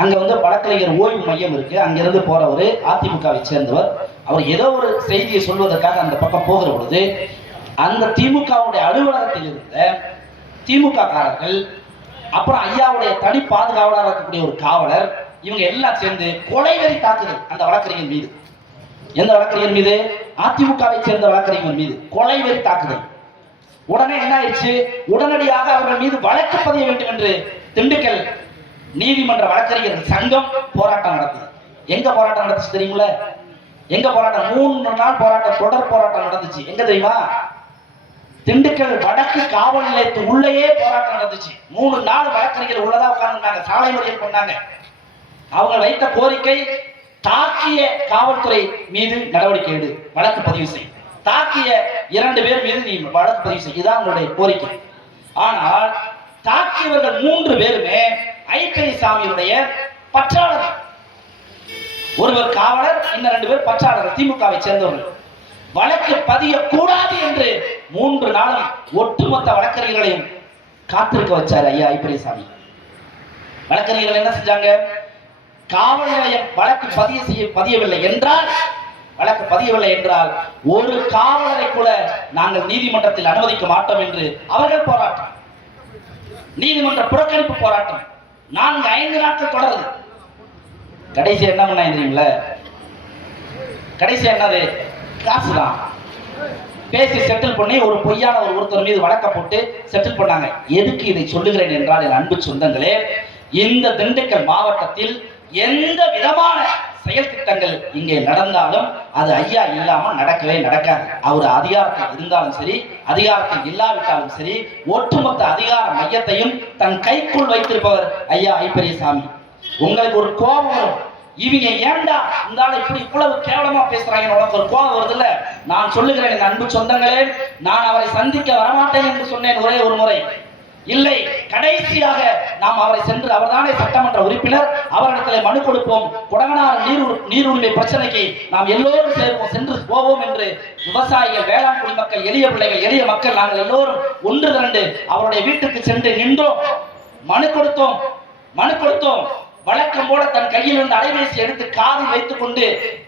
அங்க வந்து வழக்கறிஞர் ஓய்வு மையம் இருக்கு, அங்கிருந்து போறவர் அதிமுகவை சேர்ந்தவர். அவர் ஏதோ ஒரு செய்தியை சொல்வதற்காக அந்த பக்கம் போகிற பொழுது அந்த திமுகவுடைய அலுவலகத்தில் இருந்த திமுக காரர்கள், அப்புறம் ஐயாவுடைய தனி பாதுகாவலராக இருக்கக்கூடிய ஒரு காவலர், இவங்க எல்லாம் சேர்ந்து கொலைவெறி தாக்குதல் அந்த வழக்கறிஞர் மீது. எந்த வழக்கறிஞர் மீது? அதிமுகவை சேர்ந்த வழக்கறிஞர் மீது கொலைவெறி தாக்குதல். உடனே என்ன ஆயிடுச்சு, உடனடியாக அவர்கள் மீது வழக்கு பதிய வேண்டும் என்று திண்டுக்கல் நீதிமன்ற வழக்கறிஞர் சங்கம் போராட்டம் நடத்துது. எங்க போராட்டம் நடந்துச்சு தெரியுங்களா? எங்க போராட்டம்? 3 நாள் போராட்டம், தொடர் போராட்டம் நடந்துச்சு. எங்க தெரியுமா? திண்டுக்கல் வடக்கு காவல் நிலையத்து உள்ளேயே போராட்டம் நடந்துச்சு. 3 நாள் வழக்கறிஞர் உள்ளதா உட்கார்ந்துட்டாங்க, சாலை மறியல் பண்ணாங்க. அவங்க வைத்த கோரிக்கை, தாக்கிய காவல்துறை மீது நடவடிக்கை எடு, வழக்கு பதிவு செய், தாக்கிய 2 பேர் மீது நீ வழக்கு பதிவு செய், இதுதான் உங்களுடைய கோரிக்கை. ஆனால் தாக்கியவர்கள் 3 பேருமே ஐக்கரிசாமியுடைய பற்றாளர். ஒருவர் காவலர், இன்னும் 2 பேர் பற்றாளர், திமுகவை சேர்ந்தவர்கள். வழக்கு பதிய கூடாது என்று 3 நாளும் ஒட்டுமொத்த வழக்கறிஞர்களையும் காத்திருக்க வச்சார் ஐயா ஐக்கரிசாமி. வழக்கறிஞர்கள் என்ன செஞ்சாங்க? காவல் நிலையம் வழக்கு பதியவில்லை என்றால் ஒரு காவலரை கூட நாங்கள் நீதிமன்றத்தில் அனுமதிக்க மாட்டோம் என்று அவர்கள் போராட்டம், நீதிமன்ற புறக்கணிப்பு போராட்டம் 4-5 நாட்கள் தொடருது. கடைசி என்ன பண்ண தெரியுங்களா? கடைசி என்னது? காசுதான். பேசி செட்டில் பண்ணி ஒரு பொய்யான ஒருத்தர் மீது வழக்க போட்டு செட்டில் பண்ணாங்க. எதுக்கு இதை சொல்லுகிறேன் என்றால், என் அன்பு சொந்தங்களே, இந்த திண்டுக்கல் மாவட்டத்தில் எந்த விதமான செயல் திட்டங்கள் இங்கே நடந்தாலும் அது ஐயா இல்லாமல் நடக்கவே நடக்காது. அவர் அதிகாரத்தில் இருந்தாலும் சரி, அதிகாரத்தில் இல்லாவிட்டாலும் சரி, ஒட்டுமொத்த அதிகார மையத்தையும் தன் கைக்குள் வைத்திருப்பவர் ஐயா ஐப்பெரியசாமி. உங்களுக்கு ஒரு கோபம் வரும், இவங்க ஏண்டா இருந்தாலும் இப்படி இவ்வளவு கேவலமா பேசுறாங்க, உனக்கு ஒரு கோபம் வருது இல்ல? நான் சொல்லுகிறேன் என் அன்பு சொந்தங்களே, நான் அவரை சந்திக்க வரமாட்டேன் என்று சொன்னேன் ஒரே ஒரு முறை. இல்லை, கடைசியாக நாம் அவரை சென்று, அவர்தானே சட்டமன்ற உறுப்பினர், அவரிடத்தில் மனு கொடுப்போம், குடகனாறு நீருரிமை பிரச்சனைக்கு நாம் எல்லோரும் சேர்ப்போம், சென்று போவோம் என்று விவசாயிகள், வேளாண் குடிமக்கள், எளிய பிள்ளைகள், எளிய மக்கள் நாங்கள் எல்லோரும் ஒன்று திரண்டு அவருடைய வீட்டுக்கு சென்று நின்றோம், மனு கொடுத்தோம். வழக்கம் போல தன் கையில் இருந்து அலைபேசி எடுத்து காதில் வைத்துக் கொண்டு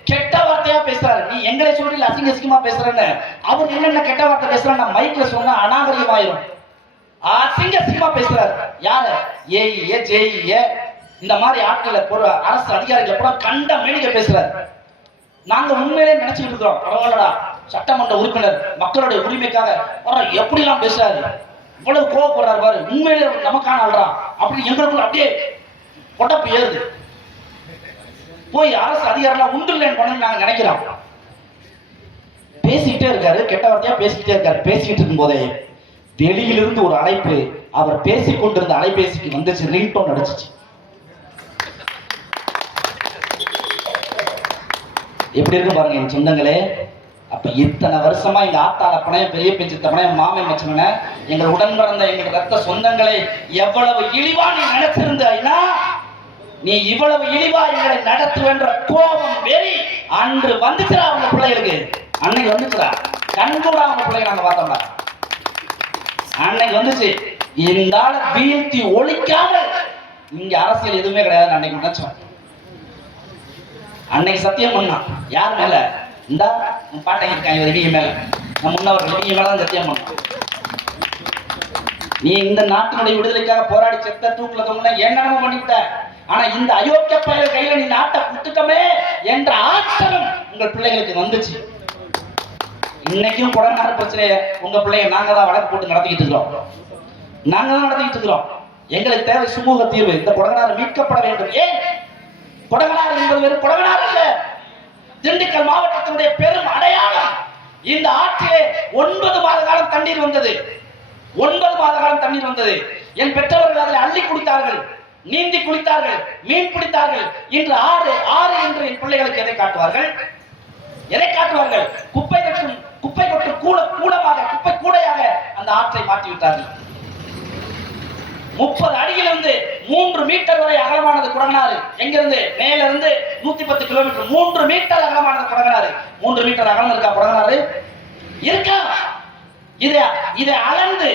கெட்ட வார்த்தையா பேசுறாரு. நீ எங்களை சொல்லி அசிங்கமா பேசுறேன்னு. அவர் என்னென்ன கெட்ட வார்த்தை பேசுறாரு, மைக்ல சொன்னா அநாகரிகமாயிரும். அசிங்கமா பேசுறாரு. யாரு? ஏஇஏ, ஜேஇஏ, இந்த மாதிரி ஆட்களை அரசு அதிகாரிகளை கூட கண்ட மேனிக்க பேசுறாரு. நாங்க உண்மையிலே நினைச்சுட்டு இருக்கிறோம், பரவாயில்லடா, சட்டமன்ற உறுப்பினர் மக்களுடைய உரிமைக்காக எப்படி எல்லாம் பேசுறாரு, இவ்வளவு கோவப்படுறாரு பாரு, உண்மையிலே நமக்கான ஆள்றா அப்படி எங்களுக்குள்ள அப்படியே கொட்டப்பு ஏறுது. போய் அரசு அதிகாரம் உண்டு இல்லைன்னு பண்ணு நாங்க நினைக்கிறோம். பேசிக்கிட்டே இருக்காரு, கெட்ட வார்த்தையா பேசிக்கிட்டே இருக்காரு. பேசிக்கிட்டு இருக்கும் போதே வெளியிலிருந்து ஒரு அழைப்பு அவர் பேசிக் கொண்டிருந்த அலைபேசிக்கு வந்துச்சு, ரிங்டோன் அடிச்சிச்சு. எப்படி இருக்கு பாருங்க என் சொந்தங்களே. அப்ப இத்தனை வருஷமா எங்க ஆத்தாள பணைய, பெரிய பேச்சு தப்பனைய, மாமை மச்சன, எங்கள் உடன் பிறந்த எங்கள் ரத்த சொந்தங்களை எவ்வளவு இழிவா நீ நடத்திருந்தாய்னா, நீ இவ்வளவு இழிவா எங்களை நடத்துவென்ற கோபம் வெறி அன்று வந்துச்சுடா அவங்க பிள்ளைகளுக்கு. அன்னைக்கு வந்துச்சுடா, கண்கூட அவங்க பிள்ளைங்க நாங்க பார்த்தோம்டா. அன்னைக்கு வந்துச்சு. இந்த ஆளை வீழ்த்தி ஒழிக்காமல் இங்க அரசியல் எதுவுமே கிடையாது அன்னைக்கு நினைச்சோம். அன்னைக்கு சத்தியம் பண்ணான். யார் மேல? இந்த பாட்டை இருக்காங்க இவங்க மேல, நம்ம முன்னவர்கள் இவங்க மேலதான் சத்தியம் பண்ணான். நீ இந்த நாட்டினுடைய விடுதலைக்காக போராடி செத்த தூக்குல தொங்கின என்னென்னமோ பண்ணிவிட்ட. ஆனா இந்த அயோக்கிய பயல் கையில நீ நாட்டை குத்துட்டமே என்ற ஆச்சரம் உங்கள் பிள்ளைகளுக்கு வந்துச்சு. இன்னைக்கும் கொடநாடு பிரச்சனையை உங்க பிள்ளைங்க நாங்க தான் வழக்கு போட்டு நடத்திக்கிட்டு இருக்கிறோம். நாங்க தான் நடத்திக்கிட்டு இருக்கிறோம். எங்களுக்கு தேவை சுமூக தீர்வு. இந்த கொடநாடு மீட்கப்பட வேண்டும். ஏன் கொடநாடு என்பது வெறும் கொடநாடு அல்ல, திண்டுக்கல் மாவட்டத்தினுடைய பெரும் அடையாளம். இந்த ஆற்றிலே 9 மாத காலம் தண்ணீர் வந்தது. 9 மாத காலம் தண்ணீர் வந்தது. என் பெற்றவர்கள் அதில் அள்ளி குடித்தார்கள், நீந்தி குளித்தார்கள், மீன் பிடித்தார்கள். இன்று ஆறு ஆறு என்று என் பிள்ளைகளுக்கு எதை காட்டுவார்கள்? எதை காட்டுவார்கள்? குப்பை கொட்டு கூடமாக, குப்பை கூடையாக அந்த ஆற்றை மாற்றி விட்டார்கள். 30 அடியிலிருந்து 3 மீட்டர் வரை அகலமானது குடகனாறு. எங்கிருந்து? மேல இருந்து 110 கிலோமீட்டர், 3 மீட்டர் அகலமானது குடகனாறு. 3 மீட்டர் அகலம் இருக்கா குடகனாறு? இருக்கா? இதை அளந்து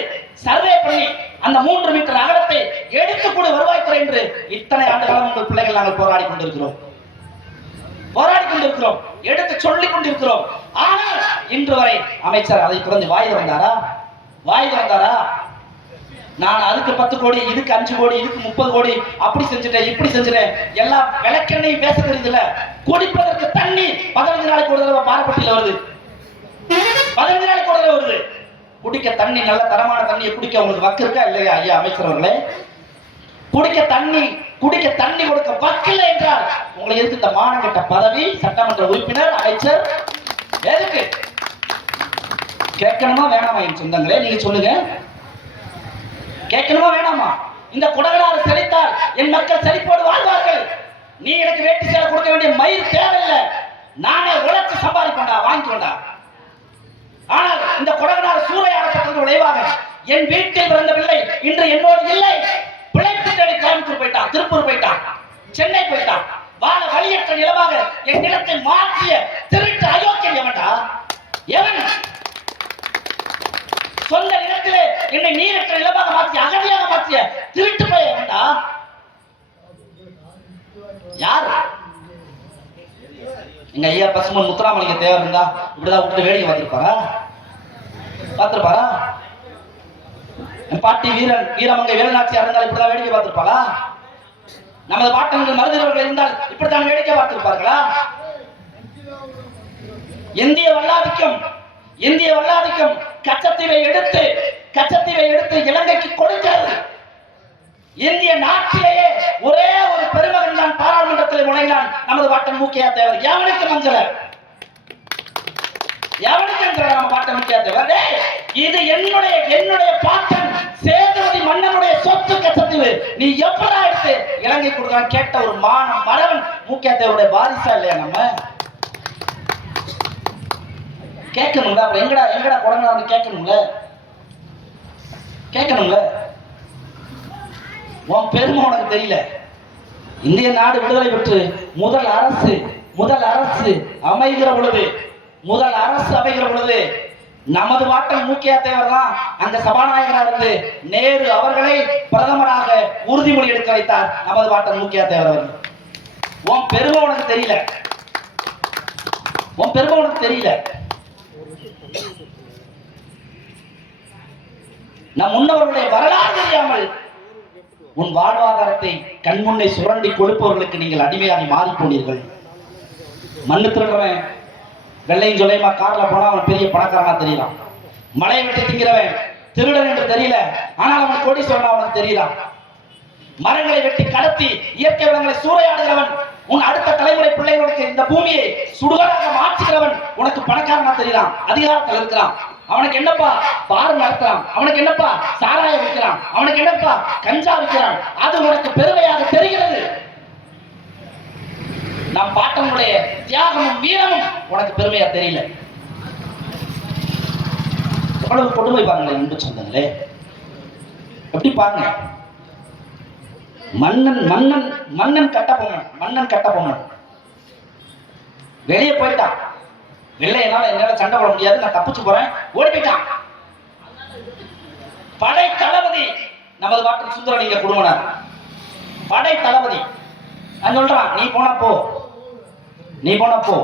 சர்வே பண்ணி அந்த 3 மீட்டர் அகலத்தை எடுத்துக்கூட வருவாய்த்துறை என்று இத்தனை ஆண்டு காலம் உங்கள் பிள்ளைகள் நாங்கள் போராடி கொண்டிருக்கிறோம், எடுத்து சொல்லிக் கொண்டிருக்கிறோம். ஆனால் இன்று வரை அமைச்சர் அதை தொடர்ந்து வாய் திறந்தாரா? நான் அதுக்கு 10 கோடி, இதுக்கு 5 கோடி, இதுக்கு 30 கோடி, அப்படி செஞ்சுட்டேன், இப்படி செஞ்சுட்டேன், எல்லாம் விளக்கெண்ணையும் பேச தெரியுதுல. குடிப்பதற்கு தண்ணி 15 நாளைக்கு ஒரு தடவை பாரப்பட்டியில வருது, 15 நாளைக்கு ஒரு தடவை வருது. குடிக்க தண்ணி, நல்ல தரமான தண்ணியை குடிக்க உங்களுக்கு வக்கு இருக்கா இல்லையா ஐயா அமைச்சர் அவர்களே? குடிக்க தண்ணி கொடுக்க வக்கில்லை என்றால் உங்களை எதுக்கு இந்த மானங்கட்ட பதவி? சட்டமன்ற உறுப்பினர், அமைச்சர் எதுக்கு? கேட்கணுமா வேணாமா என் சொந்தங்களே? நீங்க சொல்லுங்க, கேட்கணுமா வேணாமா? இந்த குடகனாறு செழித்தால் என் மக்கள் செழிப்போடு வாழ்வார்கள். நீ எனக்கு வேட்டி சேலை கொடுக்க வேண்டிய மயிர் தேவையில்லை, நானே உழைச்சு சம்பாதிப்பேன்டா, வாங்கிக்கொண்டா. ஆனால் இந்த குடகனாறு சூறையாடப்பட்டதன் விளைவாக என் வீட்டில் பிறந்த பிள்ளை இன்று என்னோடு இல்லை. பிழைப்பு தேடி கோயம்புத்தூர் போயிட்டான், திருப்பூர் போயிட்டான், சென்னை போயிட்டான். வாழ வழியற்ற நிலமாக என் நிலத்தை மாற்றிய திருட்டு அயோக்கியம் எவன்டா? எவன்? சொந்த நிலத்திலே என்னை நீரற்ற நிலமாக மாற்றிய, அகதியாக மாற்றிய திருட்டு போய் எவன்டா? யார்? எங்க ஐயா பசுமன் முத்துராமலிங்க தேவர் இருந்தா இப்படிதான் விட்டு வேடிக்கை பார்த்திருப்பாரா? பாட்டி வீரமங்கை வேலுநாச்சியார் இருந்தால் இப்படிதான் வேடிக்கை பார்த்திருப்பாளா? நமது பாட்டன்கள் மருதிரவர்கள் இருந்தால் இப்படித்தான் வேடிக்கை பார்த்திருப்பார்களா? இந்திய வல்லாதிக்கம் கச்சத்தீவை எடுத்து இலங்கைக்கு கொடுக்கிறது. இந்திய நாட்டிலேயே ஒரே ஒரு பெருமகன் தான் பாராளுமன்றத்தில் முனைகிறான், நமது பாட்டன் மூக்கையா தேவர். எவனுக்கு மஞ்சள? நம்ம பாட்டன் மூக்கையா தேவர்? இது என்னுடைய பாட்டன் சேதுபதி மன்னனுடைய சொத்து கச்சத்தீவு. நீ எப்படா எடுத்து இலங்கை கொடுக்கலாம் கேட்ட ஒரு மானம் மரவன் மூக்கையா தேவருடைய வாரிசா இல்லையா? நம்ம கேட்கணும்ல. அப்புறம் எங்கடா குடங்கனாறு கேட்கணும்ல. உன் பெருமை உனக்கு தெரியல. இந்திய நாடு விடுதலை பெற்று முதல் அரசு அமைகிற பொழுது நமது பாட்டன் மூக்கையா தேவர் தான் அங்க சபாநாயகராக இருந்து நேரு அவர்களை பிரதமராக உறுதிமொழி எடுக்க வைத்தார் நமது பாட்டன் மூக்கையா தேவர் அவர்கள். உன் பெருமை உனக்கு தெரியல. நம் முன்னவர்களுடைய வரலாறு தெரியாமல் உன் வாழ்வாதாரத்தை கண்முன்னே சுரண்டி கொடுப்பவர்களுக்கு நீங்கள் அடிமையாகி மாறி போனீர்கள். மண்ணு திருடுறவன் வெள்ளையும் சொல்லையுமா கார்ல போனா அவன் பெரிய பணக்காரனா தெரியலாம். மலையை வெட்டி திங்கிறவன் திருடன் என்று தெரியல, ஆனால் அவன் கோடீஸ்வரன் அவனுக்கு தெரியலாம். மரங்களை வெட்டி கடத்தி இயற்கை வளங்களை சூறையாடுகிறவன் உன் அடுத்த தலைமுறை பிள்ளைகளுக்கு இந்த பூமியை சுடுகாடாக மாற்றுகிறவன் உனக்கு பணக்காரனா தெரியுறான், அதிகாரத்தில் இருக்கிறான். அவனுக்கு என்னப்பா பார் நடத்துறான், அவனுக்கு என்னப்பா சாராயம் விற்கிறான், அவனுக்கு என்னப்பா கஞ்சா விற்கிறான், அது உனக்கு பெருமையாக தெரிகிறது. நம் பாட்டனுடைய தியாகமும் வீரமும் உனக்கு பெருமையா தெரியல. எவ்வளவு கொடுமை பாருங்களேன் என்று சொந்தங்களே. எப்படி பாருங்க, மன்னன் மன்னன் மன்னன் கட்டபொம்மன், மன்னன் கட்டபொம்மன் வெளியே போயிட்டான். வெள்ளையனால என்னால சண்டை போட முடியாது, நான் தப்பிச்சு போறேன், ஓடி போயிட்டான். படை தளபதி நமது பாட்டில் சுந்தரலிங்க குடும்பனார், படை தளபதி நான் சொல்றான், நீ போனா போ, நீ போனா போ,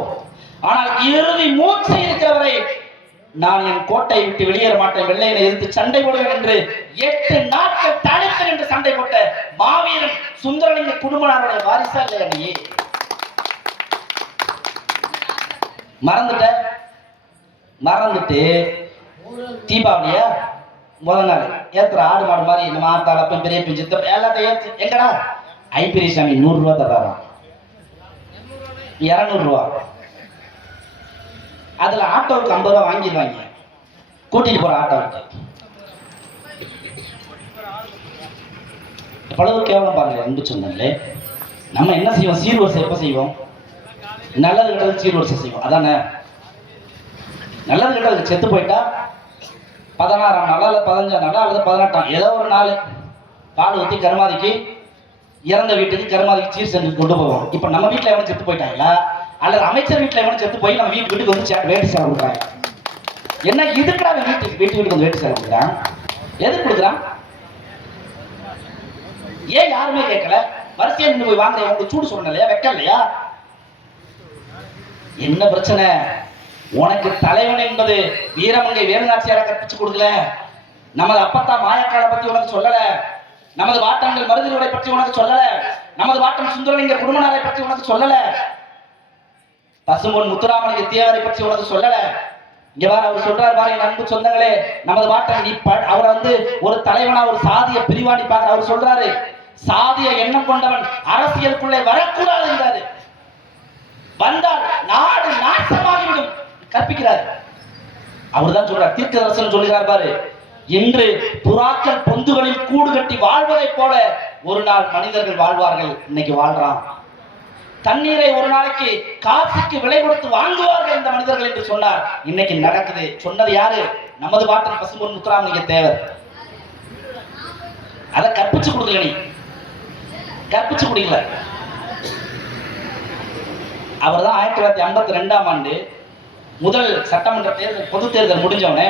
ஆனால் இறுதி மூச்சு இருக்கிறவரை நான் என் கோட்டை விட்டு வெளியேற மாட்டேன், வெள்ளையனை எதிர்த்து சண்டை போடுவேன் என்று 8 நாட்கள் தனித்து நின்று சண்டை போட்ட மாவீரன் சுந்தரலிங்க குடும்பனாருடைய வாரிசா இல்லையா நீ? மறந்துட்டு தீபாவளியா முதல் நாள் ஏத்துற ஆடு மாடு மாதிரி இந்த மாத்தாளப்ப பெரிய பிஞ்சு எல்லாத்தையும் ஏத்து. எங்கடா ஐபிரிசாமி 100 ரூபா தர்றாராம், 200 ரூபா. அதுல ஆட்டோவுக்கு 50 ரூபா வாங்கிடுவாங்க, கூட்டிட்டு போற ஆட்டோவுக்கு. எவ்வளவு கேவலம் பாருங்க என்று சொன்னே. நம்ம என்ன செய்வோம், சீர்வரிசை எப்ப செய்வோம், நல்லது கெட்டது சீர்வரிசை செய்வோம். அதானே நல்லது கெட்டது. செத்து போயிட்டா 16ஆம் நாளா அல்லது 15ஆம் நாளா அல்லது 18ஆம் ஏதோ ஒரு நாள் பால் ஊற்றி கருமாதிக்கு, இறந்த வீட்டுக்கு கருமாதிக்கு சீர் செஞ்சு கொண்டு போவோம். இப்ப நம்ம வீட்டுல எவனும் செத்து போயிட்டாங்களா அல்லது அமைச்சர் வீட்டுல எவனும் செத்து போய் நம்ம வீட்டுக்கு வந்து வேட்டி சேலை கொடுக்குறாங்க. என்ன இதுக்குடா வீட்டுக்கு வந்து வேட்டி சேலை கொடுக்குறான், எதுக்கு கொடுக்குறான்? ஏன் யாருமே கேட்கல? வரிசையா நின்று போய் வாங்குற உங்களுக்கு சூடு சொல்லணும் இல்லையா, வெக்க இல்லையா? என்ன பிரச்சனை? உனக்கு தலைவன் என்பது வீரமங்கை வேலுநாச்சியாரை கற்பிச்சு கொடுக்கல, நமது அப்பத்தா மாயக்காலை பத்தி உனக்கு சொல்லல, நமது வாட்டங்கள் மருதிகளை பற்றி உனக்கு சொல்லல, நமது வாட்டம் சுந்தரலிங்க குடும்பனாரை பற்றி உனக்கு சொல்லல, பசும்பொன் முத்துராமலிங்க தேவரை பற்றி உனக்கு சொல்லல. இங்க பாரு, அவர் சொல்றாரு பாரு, என் அன்பு சொந்தங்களே, நமது வாட்டம் நீ அவரை வந்து ஒரு தலைவனா ஒரு சாதிய பிரிவாணி பார்க்க அவர் சொல்றாரு, சாதிய எண்ணம் கொண்டவன் அரசியலுக்குள்ளே வரக்கூடாது என்றாரு. வந்தால் நாடு நாசமாகிவிடும் கற்பிக்கிறார். அவர் தான் சொல்றார், தீர்க்கதரிசனம் சொல்லுகிறார் பாரு, இன்று புறாக்கள் பொந்துகளில் கூடு கட்டி வாழ்வதை போல ஒரு நாள் மனிதர்கள் வாழ்வார்கள். இன்னைக்கு வாழ்றான். தண்ணீரை ஒரு நாளைக்கு காசுக்கு விலை கொடுத்து வாங்குவார்கள் இந்த மனிதர்கள் என்று சொன்னார். இன்னைக்கு நடக்குது. சொன்னது யாரு? நமது பாட்டன் பசும்பொன் முத்துராமலிங்க தேவர். அதை கற்பிச்சு கொடுக்கல, நீ கற்பிச்சு கொடுக்கல. அவர் தான் 1952ஆம் ஆண்டு முதல் சட்டமன்ற தேர்தல் பொது தேர்தல் முடிஞ்சவனே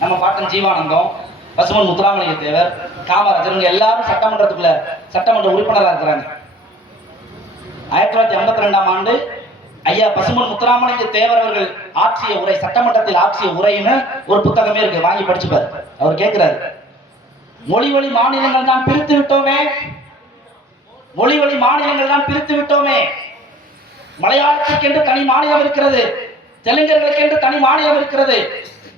நம்ம பாட்டன் ஜீவானந்தம், பசும்பொன் முத்துராமலிங்க தேவர், காமராஜர் எல்லாரும் சட்டமன்ற உறுப்பினராக இருக்கிறாங்க. 1952ஆம் ஆண்டு ஐயா பசும்பொன் முத்துராமலிங்க தேவர் அவர்கள் ஆற்றிய உரை, சட்டமன்றத்தில் ஆற்றிய உரைன்னு ஒரு புத்தகமே இருக்கு, வாங்கி படிச்சுப்பாரு. அவர் கேட்கிறாரு, மொழி வழி மாநிலங்கள் தான் பிரித்து விட்டோமே, மொழி வழி மாநிலங்கள் தான் பிரித்து விட்டோமே, மலையாளத்துக்கு என்று தனி மாநிலம் இருக்கிறது, தெலுங்கர்களுக்கு என்று தனி மாநிலம் இருக்கிறது,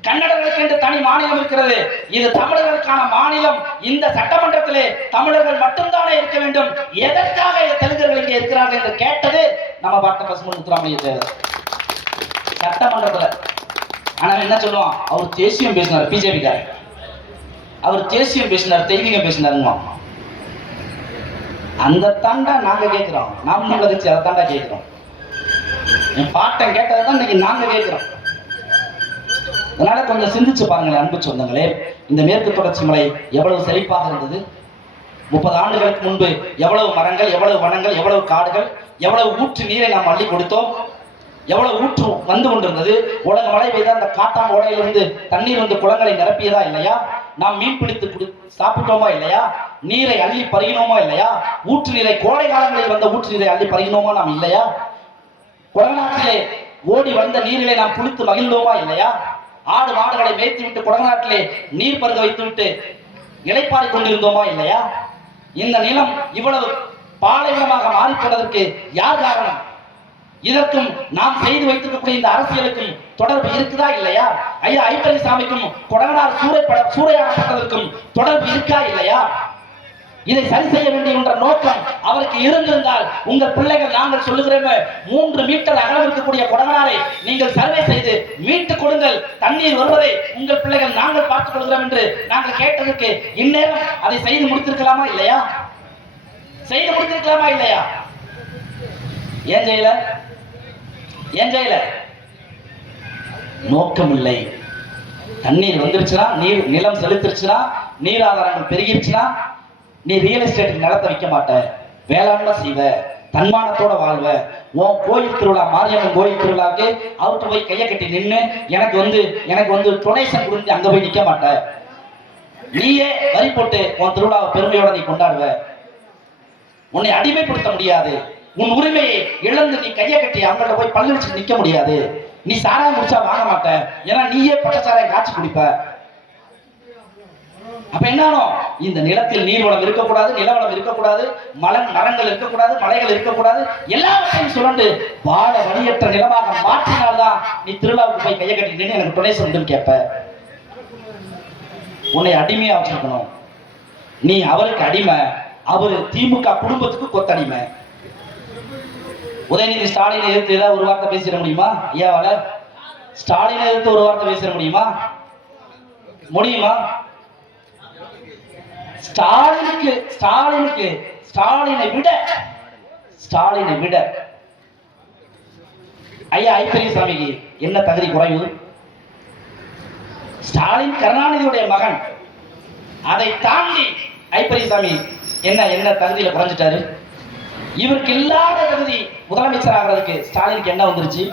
கன்னடர்களுக்கு என்று தனி மாநிலம் இருக்கிறது, இது தமிழர்களுக்கான மாநிலம். இந்த சட்டமன்றத்திலே தமிழர்கள் மட்டும்தானே இருக்க வேண்டும், எதற்காக தெலுங்கர்கள் இங்கே இருக்கிறார்கள் என்று கேட்டது நம்ம பாட்டன் பசும்பொன் முத்துராமலிங்க தேவர் சட்டமன்றத்தில். ஆனா என்ன சொல்லுவான், அவர் தேசியம் பேசினார், பிஜேபி காரர், அவர் தேசியம் பேசினார், தெய்வீகம் பேசினாருங்க. அந்த தாண்டா நாங்க கேட்கிறோம், நாம் தமிழர் கட்சி அதை தாண்டா கேட்கிறோம். என் பாட்டன் கேட்டதை தான் இன்னைக்கு நாங்க கேட்கிறோம். அதனால கொஞ்சம் சிந்திச்சு பாருங்களேன் அன்பு சொந்தங்களே. இந்த மேற்கு தொடர்ச்சி மலை எவ்வளவு செழிப்பாக இருந்தது. 30 ஆண்டுகளுக்கு முன்பு எவ்வளவு மரங்கள், எவ்வளவு வனங்கள், எவ்வளவு காடுகள், எவ்வளவு ஊற்று நீரை நாம் அள்ளி கொடுத்தோம், எவ்வளவு ஊற்று வந்து கொண்டிருந்தது. உலக மழை பெய்த அந்த காட்டான் ஓடையிலிருந்து தண்ணீர் வந்து குளங்களை நிரப்பியதா இல்லையா? நாம் மீன் பிடித்து சாப்பிட்டோமா இல்லையா? நீரை அள்ளி பருகினோமா இல்லையா? ஊற்று நீரை கோடை காலங்களில் வந்த ஊற்று நீரை அள்ளி பருகினோமா நாம் இல்லையா? குடநாட்டிலே ஓடி வந்த நீரிலே நாம் குளித்து மகிழ்ந்தோமா இல்லையா? ஆடு மாடுகளை மேய்த்து விட்டு குடநாட்டிலே நீர் பருக வைத்து விட்டு இளைப்பாறை கொண்டிருந்தோமா இல்லையா? இந்த நிலம் இவ்வளவு பாலைவனமாக மாறிப்போனதற்கு யார் காரணம்? இதற்கும் நாம் செய்து வைத்திருக்கக்கூடிய இந்த அரசியலுக்கும் தொடர்பு இருக்குதா இல்லையா? ஐயா ஐப்பரிசாமிக்கும் கொடநாடு சூறையாடப்பட்டதற்கும் தொடர்பு இருக்கா இல்லையா? இதை சரி செய்ய வேண்டிய என்ற நோக்கம் அவருக்கு இருந்திருந்தால் உங்கள் பிள்ளைகள் நாங்கள் சொல்லுகிறோமே 3 மீட்டர் அகலம் இருக்கக்கூடிய கொடகனாரை நீங்கள் சர்வே செய்து மீட்டு கொடுங்கள், தண்ணீர் வருவதை உங்கள் பிள்ளைகள் நாங்கள் பார்த்துக் கொள்கிறோம் என்று நாங்கள் கேட்டதற்கு இந்நேரம் அதை செய்து முடித்திருக்கலாமா இல்லையா? செய்து முடித்திருக்கலாமா இல்லையா? ஏன் செய்யல? ஏன் செய்யல? நோக்கம் இல்லை. தண்ணீர் வந்துருச்சுன்னா, நிலம் செலுத்திருச்சுன்னா, நீர் ஆதாரங்கள் பெருகிருச்சுன்னா நீ ரியல் எஸ்டேட் நிலத்தை வைக்க மாட்ட, வேளாண்மை செய்வ, தன்மானத்தோட வாழ்வ. உன் கோயில் திருவிழா, மாரியம்மன் கோயில் திருவிழாவுக்கு அவர்கிட்ட போய் கையை கட்டி நின்று எனக்கு வந்து டொனேஷன் கொடுத்து அங்க போய் நிக்க மாட்ட. நீயே வரி போட்டு உன் திருவிழாவை பெருமையோட நீ கொண்டாடுவ. உன்னை அடிமைப்படுத்த முடியாது. உன் உரிமையை இழந்து நீ கையை கட்டி அவங்கள்ட்ட போய் பல்லு வச்சு நிக்க முடியாது. நீ சாராயம் குடிச்சா வாங்க மாட்ட, ஏன்னா நீயே பட்டச்சாராயம் காய்ச்சி குடிப்ப. அப்ப என்ன, இந்த நிலத்தில் நீர்வளம் இருக்கக்கூடாது, நிலவளம் இருக்கக்கூடாது, மரங்கள் இருக்கக்கூடாது, மலைகள் இருக்கக்கூடாது, எல்லாவற்றையும் சுரண்டு வாழ வழியற்ற நிலமாக மாற்றினால்தான் நீ திருவிழாவுக்கு போய் கையை கட்டி நின்று எனக்கு டொனேஷன் உண்டுன்னு கேட்ப. உன்னை அடிமையா வச்சிருக்கணும். நீ அவருக்கு அடிமை, அவரு திமுக குடும்பத்துக்கு கொத்தடிமை. உதயநிதி ஸ்டாலினை எதிர்த்து ஏதாவது ஒரு வார்த்தை பேசிட முடியுமா? ஐயாவால ஸ்டாலினை எதிர்த்து ஒரு வார்த்தை பேசிட முடியுமா? முடியுமா? ஸ்டாலினை விட ஐயா ஐப்பெரியசாமிக்கு என்ன தகுதி குறைவு? ஸ்டாலின் கருணாநிதியுடைய மகன். அதை தாண்டி ஐப்பெரியசாமி என்ன தகுதியில குறைஞ்சிட்டாரு? இவருக்கு இல்லாத தகுதி முதலமைச்சர் ஆகிறதுக்கு ஸ்டாலினுக்கு என்ன வந்துருச்சு?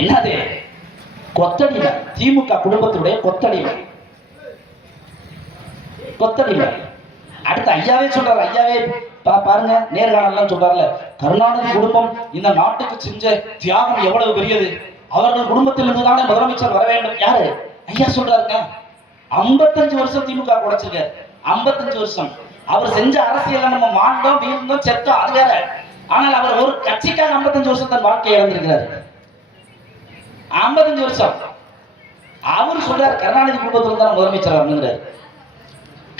என்னது? கொத்தடிமை. திமுக குடும்பத்தினுடைய கொத்தடிமை. அடுத்து ஐயாவே சொல்றாரு, ஐயாவே பாருங்க நேர்காணல்லாம் சொல்றாருல, கருணாநிதி குடும்பம் இந்த நாட்டுக்கு செஞ்ச தியாகம் எவ்வளவு பெரியது, அவர்கள் குடும்பத்தில் இருந்துதானே முதலமைச்சர் வர வேண்டும். யாரு? ஐயா சொல்றாருங்க. 55 வருஷம் திமுக உடைச்சிருக்காரு. 55 வருஷம் அவர் செஞ்ச அரசியல் நம்ம மாண்டோம், வீழ்ந்தோம், செத்தோம், அது வேற. ஆனால் அவர் ஒரு கட்சிக்காக 55 வருஷம் தன் வாழ்க்கையை இழந்திருக்கிறார். 55 வருஷம். அவர் சொல்றாரு கருணாநிதி குடும்பத்தில் தான் முதலமைச்சர் வரணுங்கிறார்.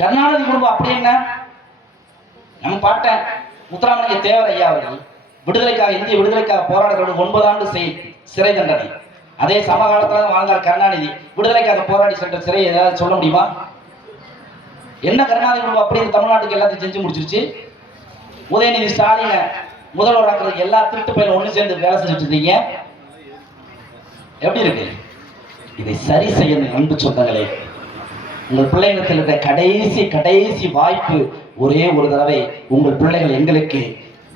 கருணாநிதி குடும்பம் அப்படி என்ன? நம்ம பாட்டேன் முத்துராமலிங்க தேவர் ஐயா அவர்கள் இந்திய விடுதலைக்காக போராடுறவர்கள் 9 ஆண்டு சிறை தண்டனை. அதே சமகாலத்தில் வாழ்ந்தார் கருணாநிதி. விடுதலைக்காக போராடி சென்ற சிறை ஏதாவது சொல்ல முடியுமா? என்ன கருணாநிதி குடும்பம் அப்படி தமிழ்நாட்டுக்கு எல்லாத்தையும் செஞ்சு முடிச்சிருச்சு. உதயநிதி ஸ்டாலினை முதல்வராக்குறதுக்கு எல்லா திருட்டு பயிலும் ஒண்ணு சேர்ந்து வேலை செஞ்சுட்டு இருந்தீங்க. எப்படி இருக்கு? இதை சரி செய்யணும் அன்பு சொந்தங்களே. உங்கள் பிள்ளைகளுக்கு இருந்த கடைசி வாய்ப்பு ஒரே ஒரு தடவை. உங்கள் பிள்ளைகள் எங்களுக்கு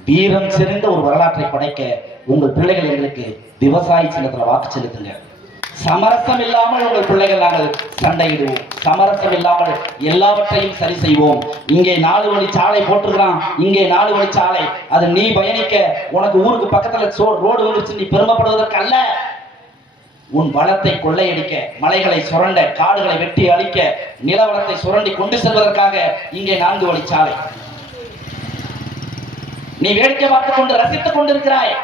வீரம் செறிந்த ஒரு வரலாற்றை படைக்க உங்கள் பிள்ளைகள் எங்களுக்கு விவசாய சின்னத்துல வாக்கு செலுத்துங்க. சமரசம் இல்லாமல் உங்கள் பிள்ளைகள் நாங்கள் சண்டையிடுவோம். சமரசம் இல்லாமல் எல்லாவற்றையும் சரி செய்வோம். இங்கே 4 வழி சாலை போட்டுருக்கான், இங்கே 4 வழி சாலை. அது நீ பயணிக்க, உனக்கு ஊருக்கு பக்கத்துல ரோடு வந்துருச்சு நீ பெருமைப்படுவதற்கு அல்ல. உன் வளத்தை கொள்ளையடிக்க, மலைகளை சுரண்ட, காடுகளை வெட்டி அழிக்க, நிலவளத்தை சுரண்டி கொண்டு செல்வதற்காக இங்கே 4 வழி சாலை. நீ வேடிக்கை பார்த்துக் கொண்டு ரசித்துக் கொண்டிருக்கிறாய்.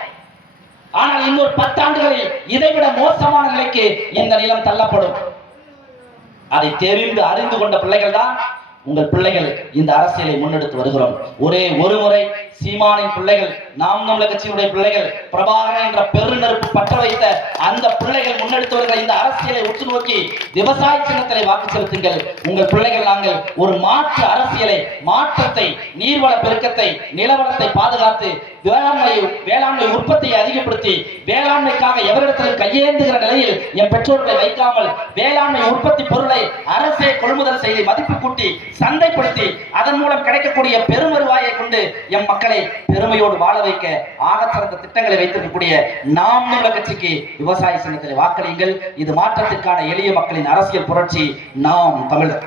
ஆனால் இன்னொரு 10 ஆண்டுகளில் இதைவிட மோசமான நிலைக்கு இந்த நிலம் தள்ளப்படும். அதை தெரிந்து அறிந்து கொண்ட பிள்ளைகள் தான் உங்கள் பிள்ளைகள் இந்த அரசியலை முன்னெடுத்து வருகிறோம். ஒரே ஒரு முறை சீமானின் பிள்ளைகள், நாம் தமிழர் கட்சியினுடைய பிள்ளைகள், பிரபாகரன் என்ற பெருநெருப்பு பற்ற வைத்த அந்த பிள்ளைகள் முன்னெடுத்து வருகிற இந்த அரசியலை உற்று நோக்கி விவசாய சின்னத்திலே வாக்கு செலுத்துங்கள். உங்கள் பிள்ளைகள் நாங்கள் ஒரு மாற்று அரசியலை, மாற்றத்தை, நீர்வள பெருக்கத்தை, நிலவளத்தை பாதுகாத்து வேளாண்மை உற்பத்தியை அதிகப்படுத்தி வேளாண்மைக்காக எவரிடத்திலும் கையேந்துகிற நிலையில் என் பெற்றோர்களை வைக்காமல் வேளாண்மை உற்பத்தி பொருளை அரசே கொள்முதல் செய்து மதிப்பு கூட்டி சந்தைப்படுத்தி அதன் மூலம் கிடைக்கக்கூடிய பெரும் வருவாயை கொண்டு எம் மக்களை பெருமையோடு வாழ வைக்க ஆகச்சிறந்த திட்டங்களை வைத்திருக்கக்கூடிய நாம் தமிழர் கட்சிக்கு விவசாய சின்னத்தில் வாக்களியுங்கள். இது மாற்றத்திற்கான எளிய மக்களின் அரசியல் புரட்சி. நாம் தமிழர்.